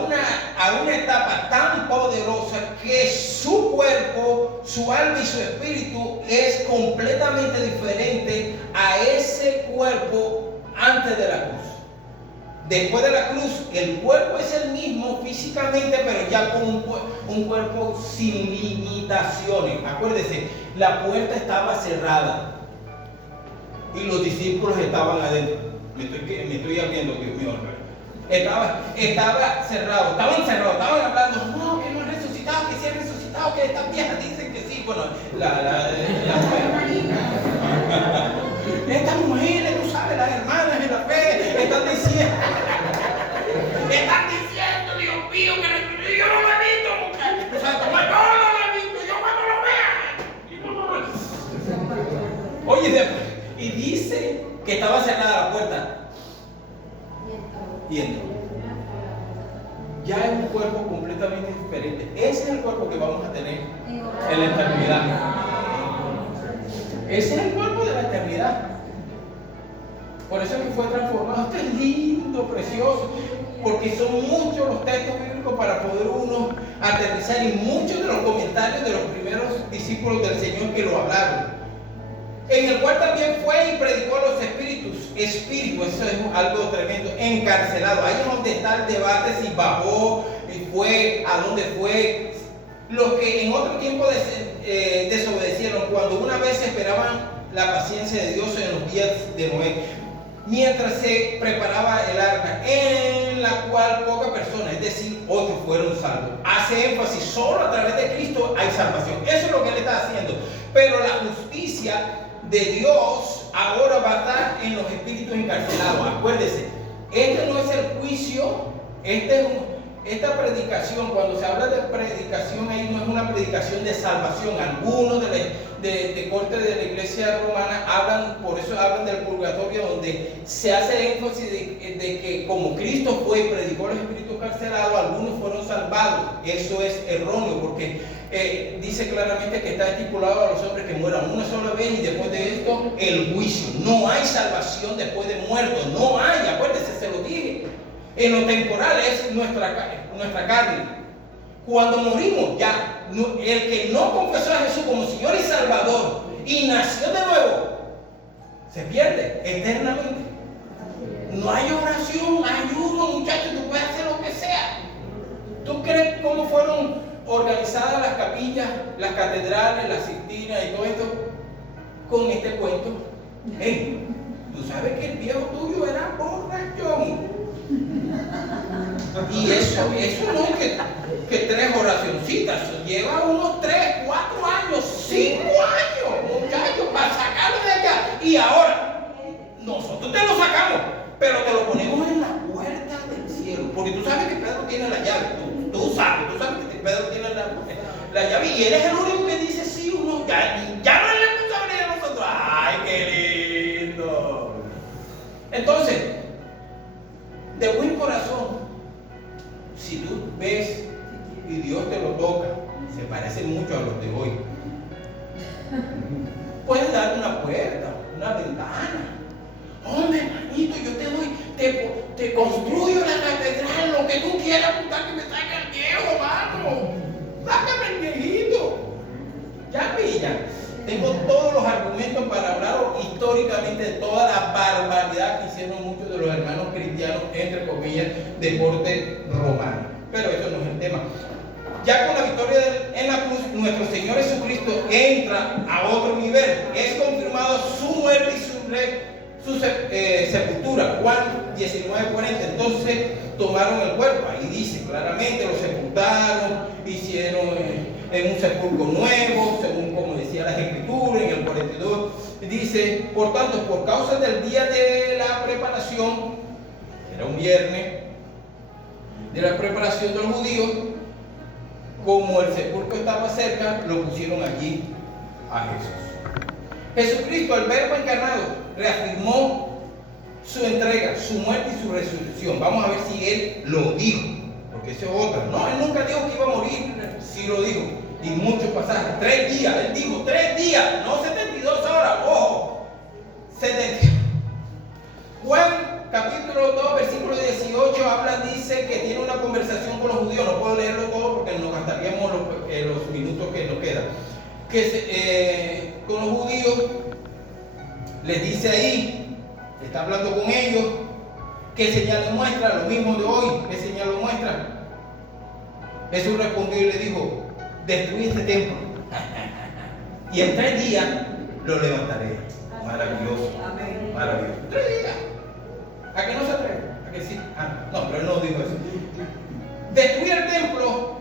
una etapa tan poderosa que su cuerpo, su alma y su espíritu es completamente diferente a ese cuerpo antes de la cruz. Después de la cruz, el cuerpo es el mismo físicamente, pero ya con un cuerpo sin limitaciones. Acuérdense, la puerta estaba cerrada y los discípulos estaban adentro. Me estoy abriendo, Dios mío. Estaba cerrado, estaban encerrados, estaban hablando, no, que no es resucitado, que sí es resucitado, que estas viejas dicen que sí. Bueno, estas mujeres, tú sabes, las hermanas en la fe, están diciendo, Dios mío, que yo no lo he visto, mujer. O sea, como yo no lo he visto, yo cuando lo vea. Oye, y dice que estaba cerrada la puerta. Y entró. Ya es un cuerpo completamente diferente. Ese es el cuerpo que vamos a tener en la eternidad. Ese es el cuerpo de la eternidad. Por eso es que fue transformado. Esto es lindo, precioso, porque son muchos los textos bíblicos para poder uno aterrizar, y muchos de los comentarios de los primeros discípulos del Señor que lo hablaron. En el cual también fue y predicó a los espíritus, eso es algo tremendo, encarcelado. Ahí es donde está el debate si bajó y fue, a dónde fue. Los que en otro tiempo desobedecieron, cuando una vez esperaban la paciencia de Dios en los días de Noé, mientras se preparaba el arca, en la cual pocas personas, es decir, 8 fueron salvos. Hace énfasis, solo a través de Cristo hay salvación. Eso es lo que él está haciendo. Pero la justicia de Dios ahora va a estar en los espíritus encarcelados. Acuérdese, este no es el juicio, esta predicación, cuando se habla de predicación, ahí no es una predicación de salvación. Algunos de corte de la iglesia romana por eso hablan del purgatorio, donde se hace énfasis de que como Cristo fue y predicó a los espíritus carcelados, algunos fueron salvados. Eso es erróneo, porque dice claramente que está estipulado a los hombres que mueran una sola vez y después de esto el juicio. No hay salvación después de muerto, no hay, acuérdese, se lo dije. En lo temporal es nuestra carne. Cuando morimos ya, el que no confesó a Jesús como Señor y Salvador y nació de nuevo, se pierde eternamente. No hay oración, ayuno, muchachos, tú puedes hacer lo que sea. ¿Tú crees cómo fueron organizadas las capillas, las catedrales, las Sixtinas y todo esto con este cuento? Hey, tú sabes que el viejo tuyo era borrachón. Y eso no es que 3 oracioncitas, lleva unos 3, 4 años, 5 años, muchachos, para sacarlo de allá. Y ahora, nosotros te lo sacamos, pero te lo ponemos en la puerta del cielo. Porque tú sabes que Pedro tiene la llave. Tú sabes que Pedro tiene la llave. Y él es el único que dice sí o no. Ya no es la responsabilidad de nosotros. ¡Ay, qué lindo! Entonces, de buen corazón, si tú ves y Dios te lo toca, se parece mucho a los de hoy. Puedes dar una puerta, una ventana. Hombre, hermanito, yo te doy, te construyo la catedral, lo que tú quieras, puta, que me saque el viejo, mano. Sácame el viejito. Ya pillan. Tengo todos los argumentos para hablar históricamente de toda la barbaridad que hicieron muchos de los hermanos cristianos, entre comillas, de corte romano. Pero eso no es el tema. Ya con la victoria en la cruz, nuestro Señor Jesucristo entra a otro nivel. Es confirmado su muerte y su sepultura. Juan 19:40. Entonces tomaron el cuerpo. Ahí dice claramente, lo sepultaron, hicieron en un sepulcro nuevo, según como decía las Escrituras. En el 42 dice: por tanto, por causa del día de la preparación, era un viernes, de la preparación de los judíos, como el sepulcro estaba cerca, lo pusieron allí a Jesús. Jesucristo, el Verbo encarnado, reafirmó su entrega, su muerte y su resurrección. Vamos a ver si él lo dijo, porque eso es otra. No, él nunca dijo que iba a morir, sí lo dijo. Y muchos pasajes, 3 días, él dijo 3 días, no 72 horas, ojo, 70. Juan capítulo 2, versículo 18, dice que tiene una conversación con los judíos. No puedo leerlo todo porque nos gastaríamos los minutos que nos quedan. Con los judíos les dice ahí, está hablando con ellos, ¿qué señal le muestra? Lo mismo de hoy, ¿qué señal lo muestra? Jesús respondió y le dijo: destruí este templo y en 3 días lo levantaré. Maravilloso, maravilloso. 3 días. ¿A que no se atreve? ¿A que sí? No, pero él no dijo eso. Destruí el templo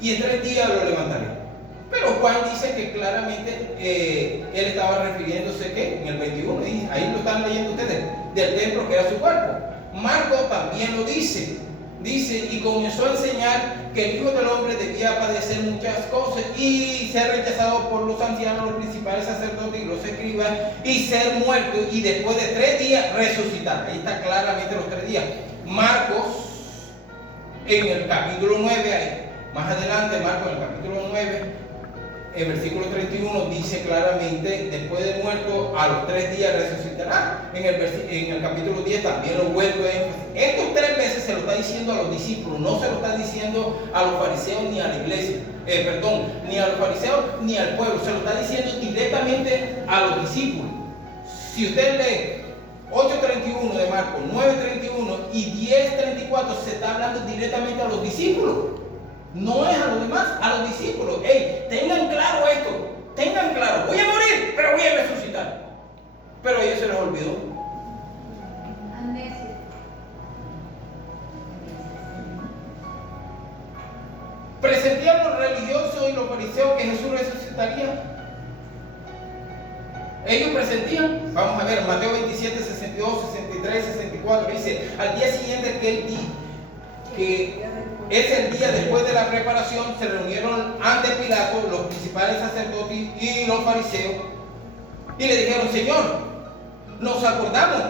y en 3 días lo levantaré. Pero Juan dice que claramente él estaba refiriéndose que en el 21, ahí lo están leyendo ustedes, del templo que era su cuerpo. Marcos también lo dice, y comenzó a enseñar que el Hijo del Hombre debía padecer muchas cosas y ser rechazado por los ancianos, los principales sacerdotes y los escribas, y ser muerto y después de 3 días resucitar. Ahí está claramente los 3 días. Marcos en el capítulo 9, ahí, más adelante, Marcos en el capítulo 9, en versículo 31 dice claramente: después de muerto a los 3 días resucitará. En el capítulo 10 también lo vuelve a énfasis. Estos 3 veces se lo está diciendo a los discípulos, no se lo está diciendo a los fariseos ni a la iglesia, ni a los fariseos ni al pueblo, se lo está diciendo directamente a los discípulos. Si usted lee 8:31 de Marcos, 9:31 y 10:34, se está hablando directamente a los discípulos. No es a los demás, a los discípulos. Hey, tengan claro esto, tengan claro, voy a morir, pero voy a resucitar. Pero a ellos se les olvidó. ¿Presentían los religiosos y los fariseos que Jesús resucitaría? Ellos presentían. Vamos a ver, Mateo 27, 62, 63, 64, dice: al día siguiente que es el día después de la preparación, se reunieron ante Pilato los principales sacerdotes y los fariseos y le dijeron: Señor, nos acordamos,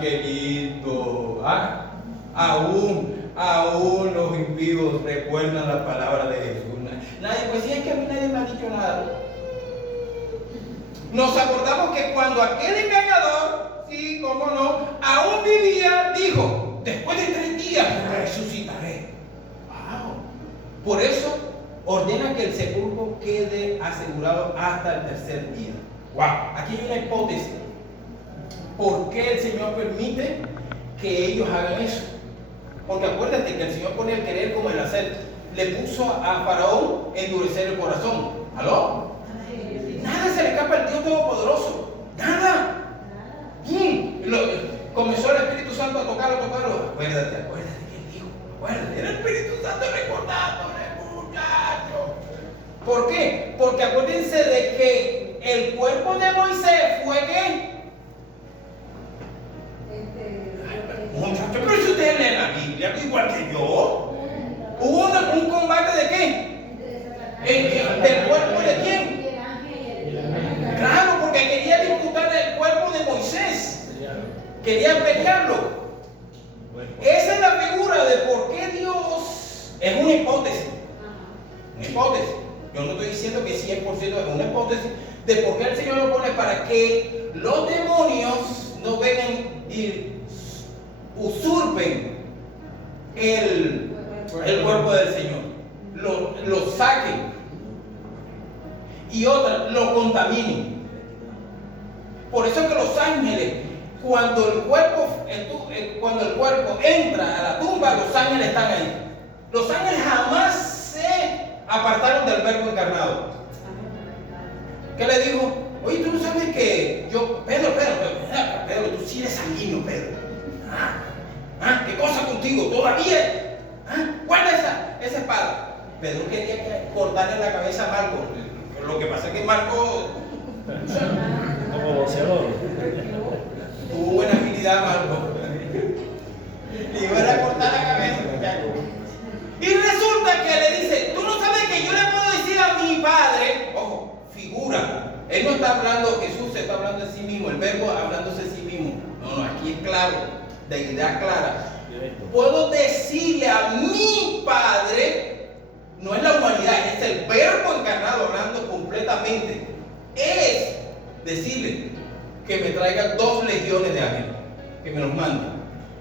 qué lindo, aún Aún los impíos recuerdan la palabra de Jesús. Nadie, pues si es que a mí nadie me ha dicho nada. Nos acordamos que cuando aquel engañador, sí, cómo no, aún vivía, dijo, después de 3 días resucitaré. Wow. Por eso ordena que el sepulcro quede asegurado hasta el 3er día. Wow. Aquí hay una hipótesis. ¿Por qué el Señor permite que ellos hagan eso? Porque acuérdate que el Señor pone el querer como el hacer. Le puso a Faraón endurecer el corazón. ¿Aló? Nada se le escapa al Dios Todopoderoso. Nada. Comenzó el Espíritu Santo a tocarlo. Acuérdate que dijo. Acuérdate, era el Espíritu Santo recordándole, muchachos. ¿Por qué? Porque acuérdense de que el cuerpo de Moisés fue ¿qué? Muchachos, pero si ustedes leen la Biblia, igual que yo. Hubo un combate de qué? ¿Del cuerpo de quién? Claro, porque quería disputar el cuerpo de Moisés. Quería pelearlo. Esa es la figura de por qué Dios. Es una hipótesis. Una hipótesis. Yo no estoy diciendo que 100% es una hipótesis de por qué el Señor lo pone para que los demonios no vengan y usurpen el cuerpo del Señor, lo saquen y otra, lo contaminen. Por eso que los ángeles, cuando el cuerpo entra a la tumba, los ángeles están ahí. Los ángeles jamás se apartaron del Verbo encarnado. ¿Qué le dijo? Oye, tú no sabes que yo, Pedro, tú sí eres sanguíneo, Pedro. ¿Qué cosa contigo? ¿Todavía? Guarda esa espada. Pedro quería cortarle la cabeza a Marco. Lo que pasa es que Marco como boxeador tuvo buena habilidad, Marco. Le iba a cortar la cabeza, muchacho. Y resulta que le dice, tú no sabes que yo le puedo decir a mi padre, ojo, figura. Él no está hablando, Jesús está hablando de sí mismo, el verbo hablándose de sí mismo. No, aquí es claro, deidad clara. Puedo decirle a mi Padre, no es la humanidad, es el Verbo encarnado hablando completamente. Es decirle que me traiga 2 legiones de ángeles, que me los mande.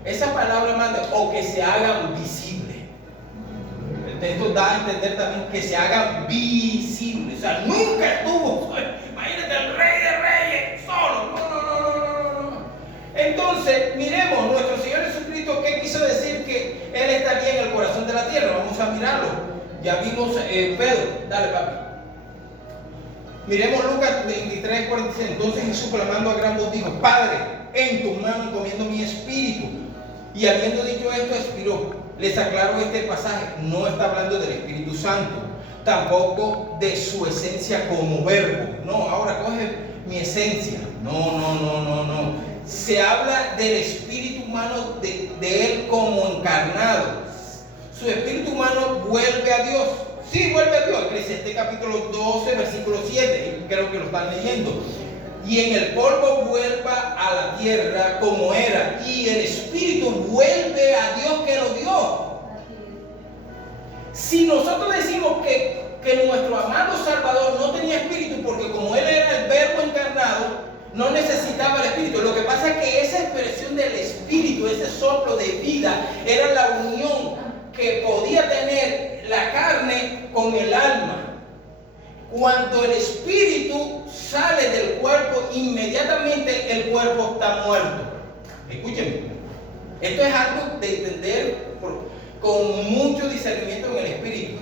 Esa palabra manda, o que se hagan visibles. El texto da a entender también que se hagan visibles. O sea, nunca estuvo, imagínate, el Rey de Reyes solo. No. Entonces, miremos, nuestro Señor Jesucristo, ¿qué quiso decir? Que Él estaría en el corazón de la tierra. Vamos a mirarlo. Ya vimos Pedro. Dale, papi. Miremos Lucas 23, 46. Entonces Jesús, clamando a gran voz, dijo, Padre, en tu mano encomiendo mi espíritu. Y habiendo dicho esto, expiró. Les aclaro este pasaje. No está hablando del Espíritu Santo, tampoco de su esencia como verbo. No, ahora coge mi esencia. No. Se habla del espíritu humano de Él como encarnado. Su espíritu humano vuelve a Dios. Sí, vuelve a Dios. Eclesiastés capítulo 12, versículo 7. Creo que lo están leyendo. Y en el polvo vuelva a la tierra como era. Y el espíritu vuelve a Dios que lo dio. Si nosotros decimos que nuestro amado Salvador no tenía espíritu, porque como Él era el Verbo encarnado, no necesitaba el espíritu. Lo que pasa es que esa expresión del espíritu, ese soplo de vida, era la unión que podía tener la carne con el alma. Cuando el espíritu sale del cuerpo, inmediatamente el cuerpo está muerto. Escúchenme, esto es algo de entender con mucho discernimiento en el espíritu.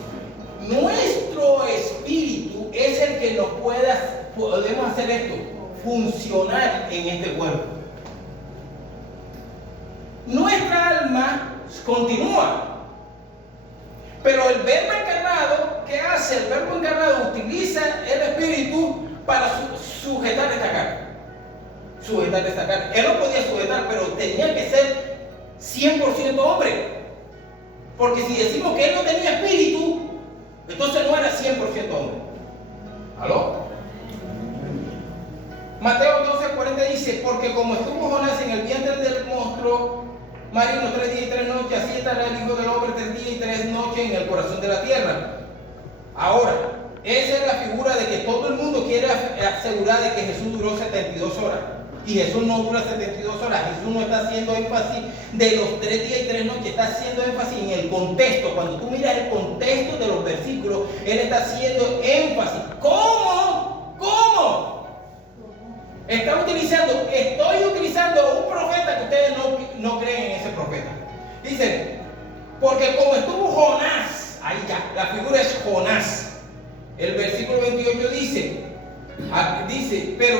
Nuestro espíritu es el que nos podemos hacer esto, funcionar en este cuerpo. Nuestra alma continúa. Pero el Verbo encarnado, ¿qué hace? El Verbo encarnado utiliza el espíritu para sujetar esta carne. Él lo podía sujetar, pero tenía que ser 100% hombre. Porque si decimos que él no tenía espíritu, entonces no era 100% hombre. ¿Aló? Mateo 12:40 dice, porque como estuvo Jonás en el vientre del monstruo, marino 3 días y 3 noches, así estará el Hijo del Hombre 3 días y 3 noches en el corazón de la tierra. Ahora, esa es la figura de que todo el mundo quiere asegurar de que Jesús duró 72 horas. Y Jesús no dura 72 horas. Jesús no está haciendo énfasis de los 3 días y 3 noches, está haciendo énfasis en el contexto. Cuando tú miras el contexto de los versículos, Él está haciendo énfasis. ¿Cómo? Estoy utilizando a un profeta que ustedes no creen en ese profeta. Dice, porque como estuvo Jonás, ahí ya, la figura es Jonás. El versículo 28 dice, pero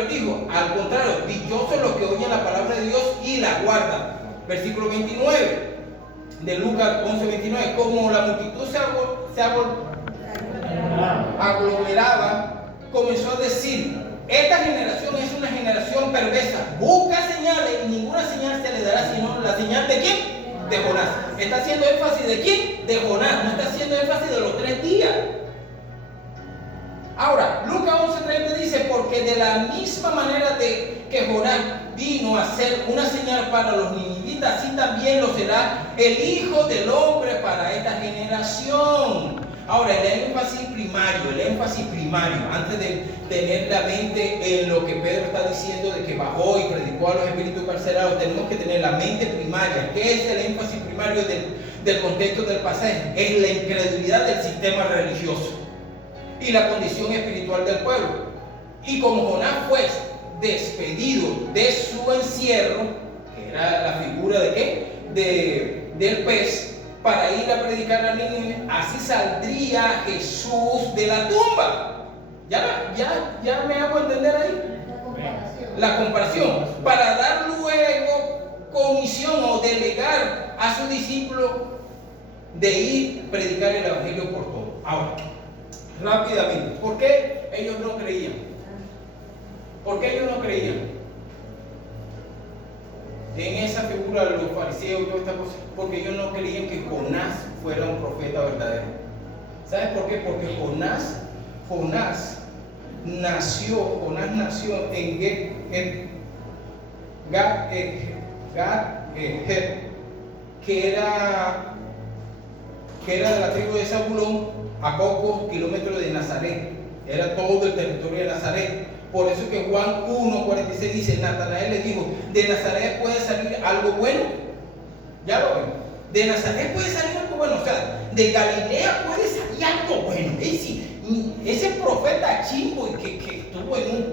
él dijo, al contrario, dichosos los que oyen la palabra de Dios y la guardan. Versículo 29 de Lucas 11:29, como la multitud se aglomeraba, comenzó a decir, esta generación es una generación perversa, busca señales y ninguna señal se le dará sino la señal de ¿quién? De Jonás. Está haciendo énfasis de ¿quién? De Jonás, no está haciendo énfasis de los 3 días. Ahora, Lucas 11:30 dice, porque de la misma manera que Jonás vino a ser una señal para los ninivitas, así también lo será el Hijo del Hombre para esta generación. Ahora, el énfasis primario, antes de tener la mente en lo que Pedro está diciendo de que bajó y predicó a los espíritus carcelados, tenemos que tener la mente primaria. ¿Qué es el énfasis primario del contexto del pasaje? Es la incredulidad del sistema religioso y la condición espiritual del pueblo. Y como Jonás fue despedido de su encierro, que era la figura de ¿qué? Del pez, para ir a predicar a Nínive, así saldría Jesús de la tumba. ¿Ya me hago entender ahí? La comparación. Para dar luego comisión o delegar a su discípulo de ir a predicar el evangelio por todo. Ahora, rápidamente, ¿por qué ellos no creían? ¿Por qué ellos no creían en esa figura de los fariseos y toda esta cosa? Porque ellos no creían que Jonás fuera un profeta verdadero. ¿Sabes por qué? Porque Jonás nació en Gat-Hefer, que era de la tribu de Zabulón, a pocos kilómetros de Nazaret. Era todo el territorio de Nazaret. Por eso que Juan 1:46 dice, Natanael le dijo, ¿de Nazaret puede salir algo bueno? Ya lo ven. De Nazaret puede salir algo bueno. O sea, de Galilea puede salir algo bueno. Ese profeta chimbo y que estuvo en un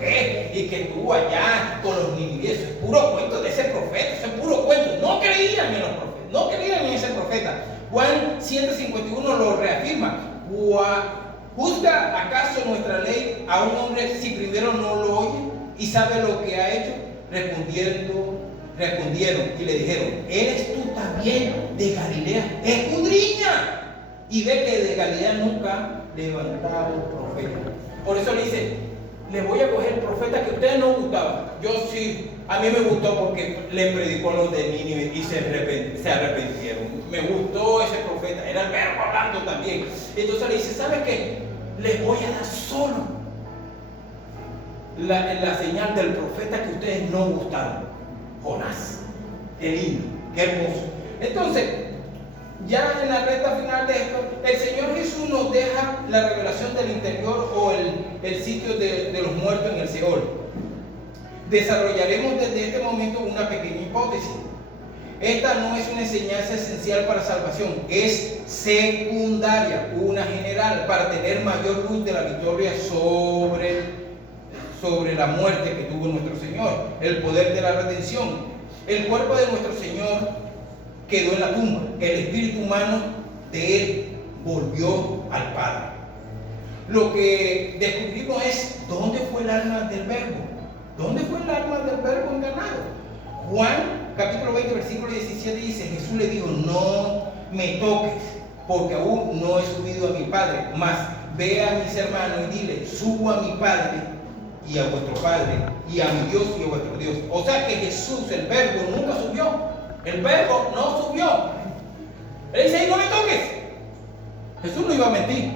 pez y que estuvo allá con los ninivitas, es puro cuento de ese profeta, es puro cuento. No creían en los profetas, no creían en ese profeta. Juan 7:51 lo reafirma. ¿Juzga acaso nuestra ley a un hombre si primero no lo oye y sabe lo que ha hecho? Respondieron y le dijeron, ¿eres tú también de Galilea? Escudriña y ve que de Galilea nunca levantado profeta. Por eso le dice, le voy a coger el profeta que a ustedes no gustaban. Yo sí, a mí me gustó porque le predicó a los de Nínive y se arrepintieron. Me gustó ese profeta, era el verbo hablando también. Entonces le dice, ¿sabes qué? Les voy a dar solo la señal del profeta que ustedes no gustaron. Jonás, qué lindo, qué hermoso. Entonces, ya en la recta final de esto, el Señor Jesús nos deja la revelación del interior o el sitio de los muertos en el Seol. Desarrollaremos desde este momento una pequeña hipótesis. Esta no es una enseñanza esencial para salvación, es secundaria, una general, para tener mayor luz de la victoria sobre la muerte que tuvo nuestro Señor, el poder de la redención. El cuerpo de nuestro Señor quedó en la tumba, el espíritu humano de Él volvió al Padre. Lo que descubrimos es dónde fue el alma del Verbo. ¿Dónde fue el alma del Verbo encarnado? Juan capítulo 20 versículo 17 dice, Jesús le dijo, no me toques, porque aún no he subido a mi Padre, mas ve a mis hermanos y dile, subo a mi Padre y a vuestro Padre, y a mi Dios y a vuestro Dios. O sea que Jesús, el Verbo, nunca subió. El Verbo no subió. Él dice, no me toques. Jesús no iba a mentir.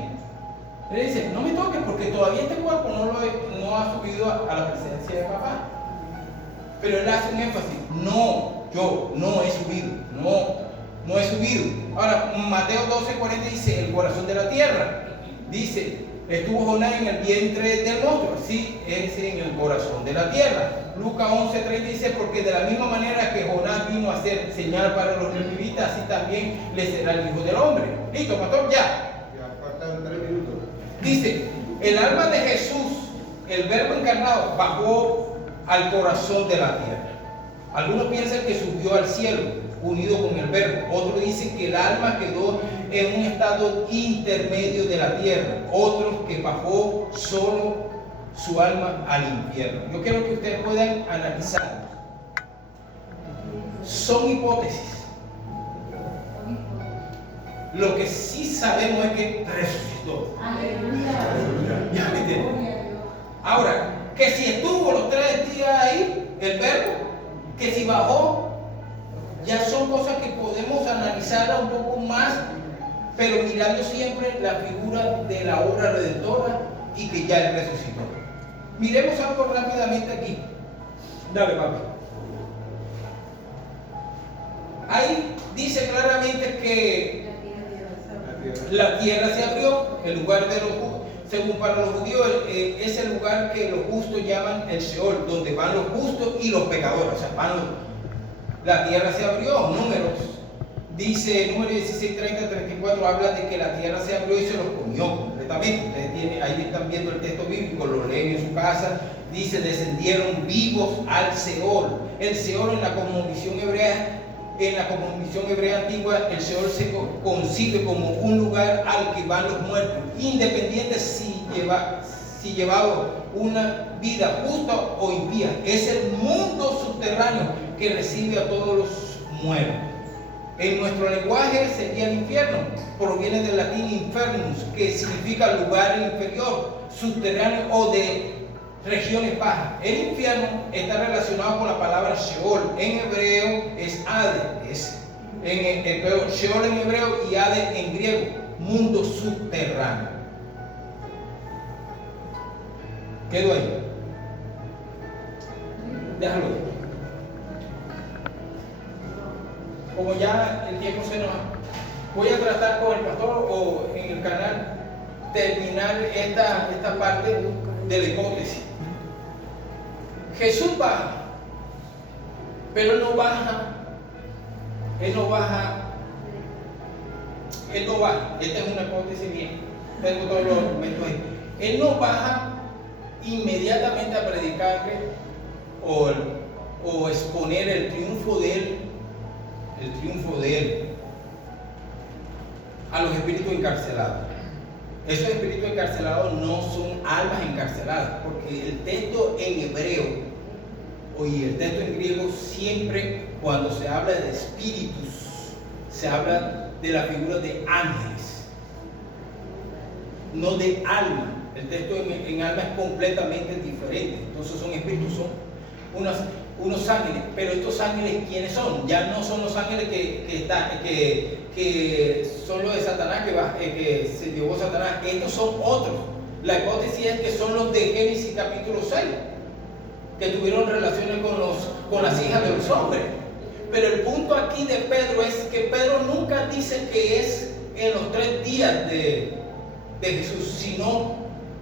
Él dice, no me toques porque todavía este cuerpo no ha subido a la presencia de papá. Pero él hace un énfasis, no yo no he subido, no he subido. Ahora, Mateo 12:40 dice, el corazón de la tierra. Dice, estuvo Jonás en el vientre del monstruo, así es en el corazón de la tierra. Lucas 11:30 dice, porque de la misma manera que Jonás vino a ser señal para los ninivitas, así también le será el Hijo del Hombre. Listo, pastor, ya. Ya faltan 3 minutos. Dice, el alma de Jesús, el verbo encarnado, bajó al corazón de la tierra. Algunos piensan que subió al cielo, unido con el verbo. Otros dicen que el alma quedó en un estado intermedio de la tierra. Otros que bajó solo su alma al infierno. Yo quiero que ustedes puedan analizar. Son hipótesis. Lo que sí sabemos es que resucitó. Ya me entienden. Ahora, que si estuvo los 3 días ahí, el verbo, que si bajó, ya son cosas que podemos analizarla un poco más, pero mirando siempre la figura de la obra redentora y que ya él resucitó. Miremos algo rápidamente aquí. Dale, papi. Ahí dice claramente que la tierra se abrió, el lugar de los justos, según para los judíos, es el lugar que los justos llaman el Sheol, donde van los justos y los pecadores. O sea, la tierra se abrió. Números, dice, número 16, 30, 34, habla de que la tierra se abrió y se los comió completamente. Ustedes ahí están viendo el texto bíblico, lo leen en su casa. Dice, descendieron vivos al Seol. El Seol en la cosmovisión hebrea. En la cosmovisión hebrea antigua, el Seol se concibe como un lugar al que van los muertos, independiente si llevaba una vida justa o impía. Es el mundo subterráneo que recibe a todos los muertos. En nuestro lenguaje sería el infierno, proviene del latín infernus, que significa lugar inferior, subterráneo o de regiones bajas. El infierno está relacionado con la palabra Sheol. En hebreo es Hades. Sheol en hebreo y Hades en griego, mundo subterráneo. Quedó ahí. Déjalo ahí. Como ya el tiempo se nos va, voy a tratar con el pastor o en el canal terminar esta parte de la hipótesis. Jesús baja, pero Él no baja. Esta es una hipótesis bien. Tengo todos los argumentos ahí. Él no baja inmediatamente a predicarle o exponer el triunfo de Él a los espíritus encarcelados. Esos espíritus encarcelados no son almas encarceladas, porque el texto en hebreo y el texto en griego siempre, cuando se habla de espíritus, se habla de la figura de ángeles, no de alma. El texto en alma es completamente diferente. Entonces son espíritus, son unos ángeles. Pero estos ángeles, ¿quiénes son? Ya no son los ángeles que son los de Satanás, que se llevó Satanás. Estos son otros. La hipótesis es que son los de Génesis capítulo 6, que tuvieron relaciones con las hijas de los hombres. Pero el punto aquí de Pedro es que Pedro nunca dice que es en los 3 días de Jesús, sino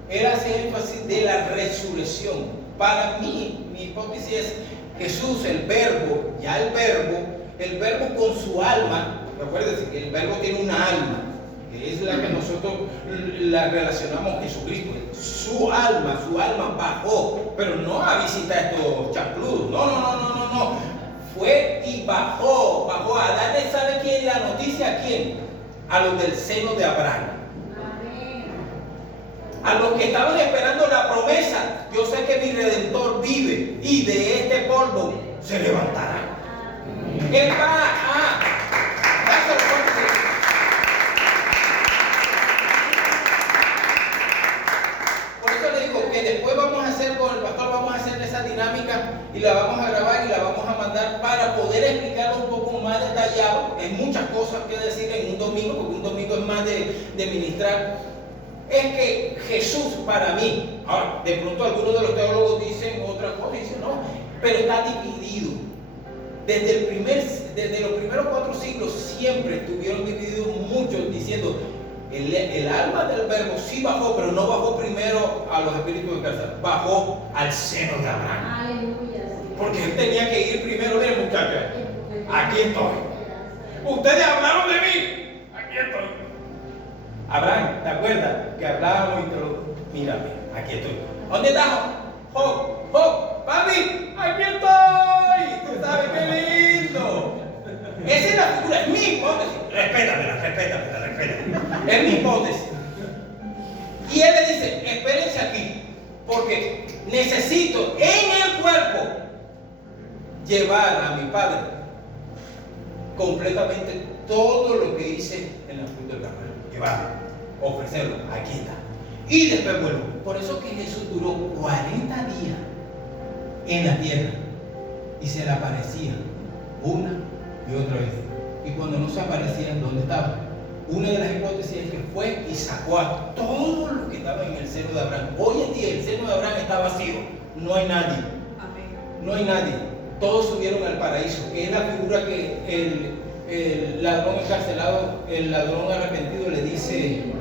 él hace énfasis de la resurrección. Para mí, mi hipótesis es Jesús, el verbo con su alma. Recuérdense que el verbo tiene una alma, que es la que nosotros la relacionamos con Jesucristo. Su alma bajó, pero no a visitar estos chancludos. No. Fue y bajó a darle, ¿sabe quién la noticia? ¿A quién? A los del seno de Abraham. A los que estaban esperando la promesa. Yo sé que mi Redentor vive y de este polvo se levantará. Él va a por eso le digo que después vamos a hacer con el pastor, vamos a hacer esa dinámica y la vamos a grabar y la vamos a mandar para poder explicarlo un poco más detallado. Hay muchas cosas que decir en un domingo, porque un domingo es más de ministrar. Es que Jesús para mí, ahora de pronto algunos de los teólogos dicen otra cosa, dicen no, pero está dividido. desde los primeros 4 siglos siempre estuvieron divididos muchos diciendo el alma del verbo sí bajó, pero no bajó primero a los espíritus de casa, bajó al seno de Abraham. Aleluya. Porque él tenía que ir primero. Miren, muchachos, aquí estoy. Ustedes hablaron de mí, aquí estoy. Abraham, ¿te acuerdas que hablábamos y te lo... Mírame, aquí estoy. ¿Dónde estás? Job, papi, aquí estoy. Tú sabes qué lindo. Esa es la figura, es mi hipótesis. Respétamela. Es mi hipótesis. Y él le dice, espérense aquí, porque necesito en el cuerpo llevar a mi padre completamente todo lo que hice en la fruta del Carmelo. Llevarlo, ofrecerlo, aquí está. Y después vuelvo. Por eso que Jesús duró 40 días en la tierra y se le aparecía una y otra vez. Y cuando no se aparecían, ¿dónde estaba? Una de las hipótesis es que fue y sacó a todos los que estaban en el seno de Abraham. Hoy en día el seno de Abraham está vacío, no hay nadie. No hay nadie. Todos subieron al paraíso, que es la figura que el ladrón encarcelado, el ladrón arrepentido le dice,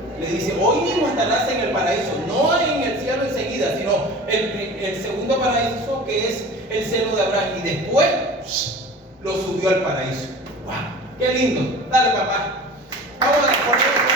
hoy mismo estarás en el paraíso, no en el cielo enseguida, sino el segundo paraíso, que es el seno de Abraham, y después lo subió al paraíso. ¡Wow! ¡Qué lindo! Dale, papá. Vamos a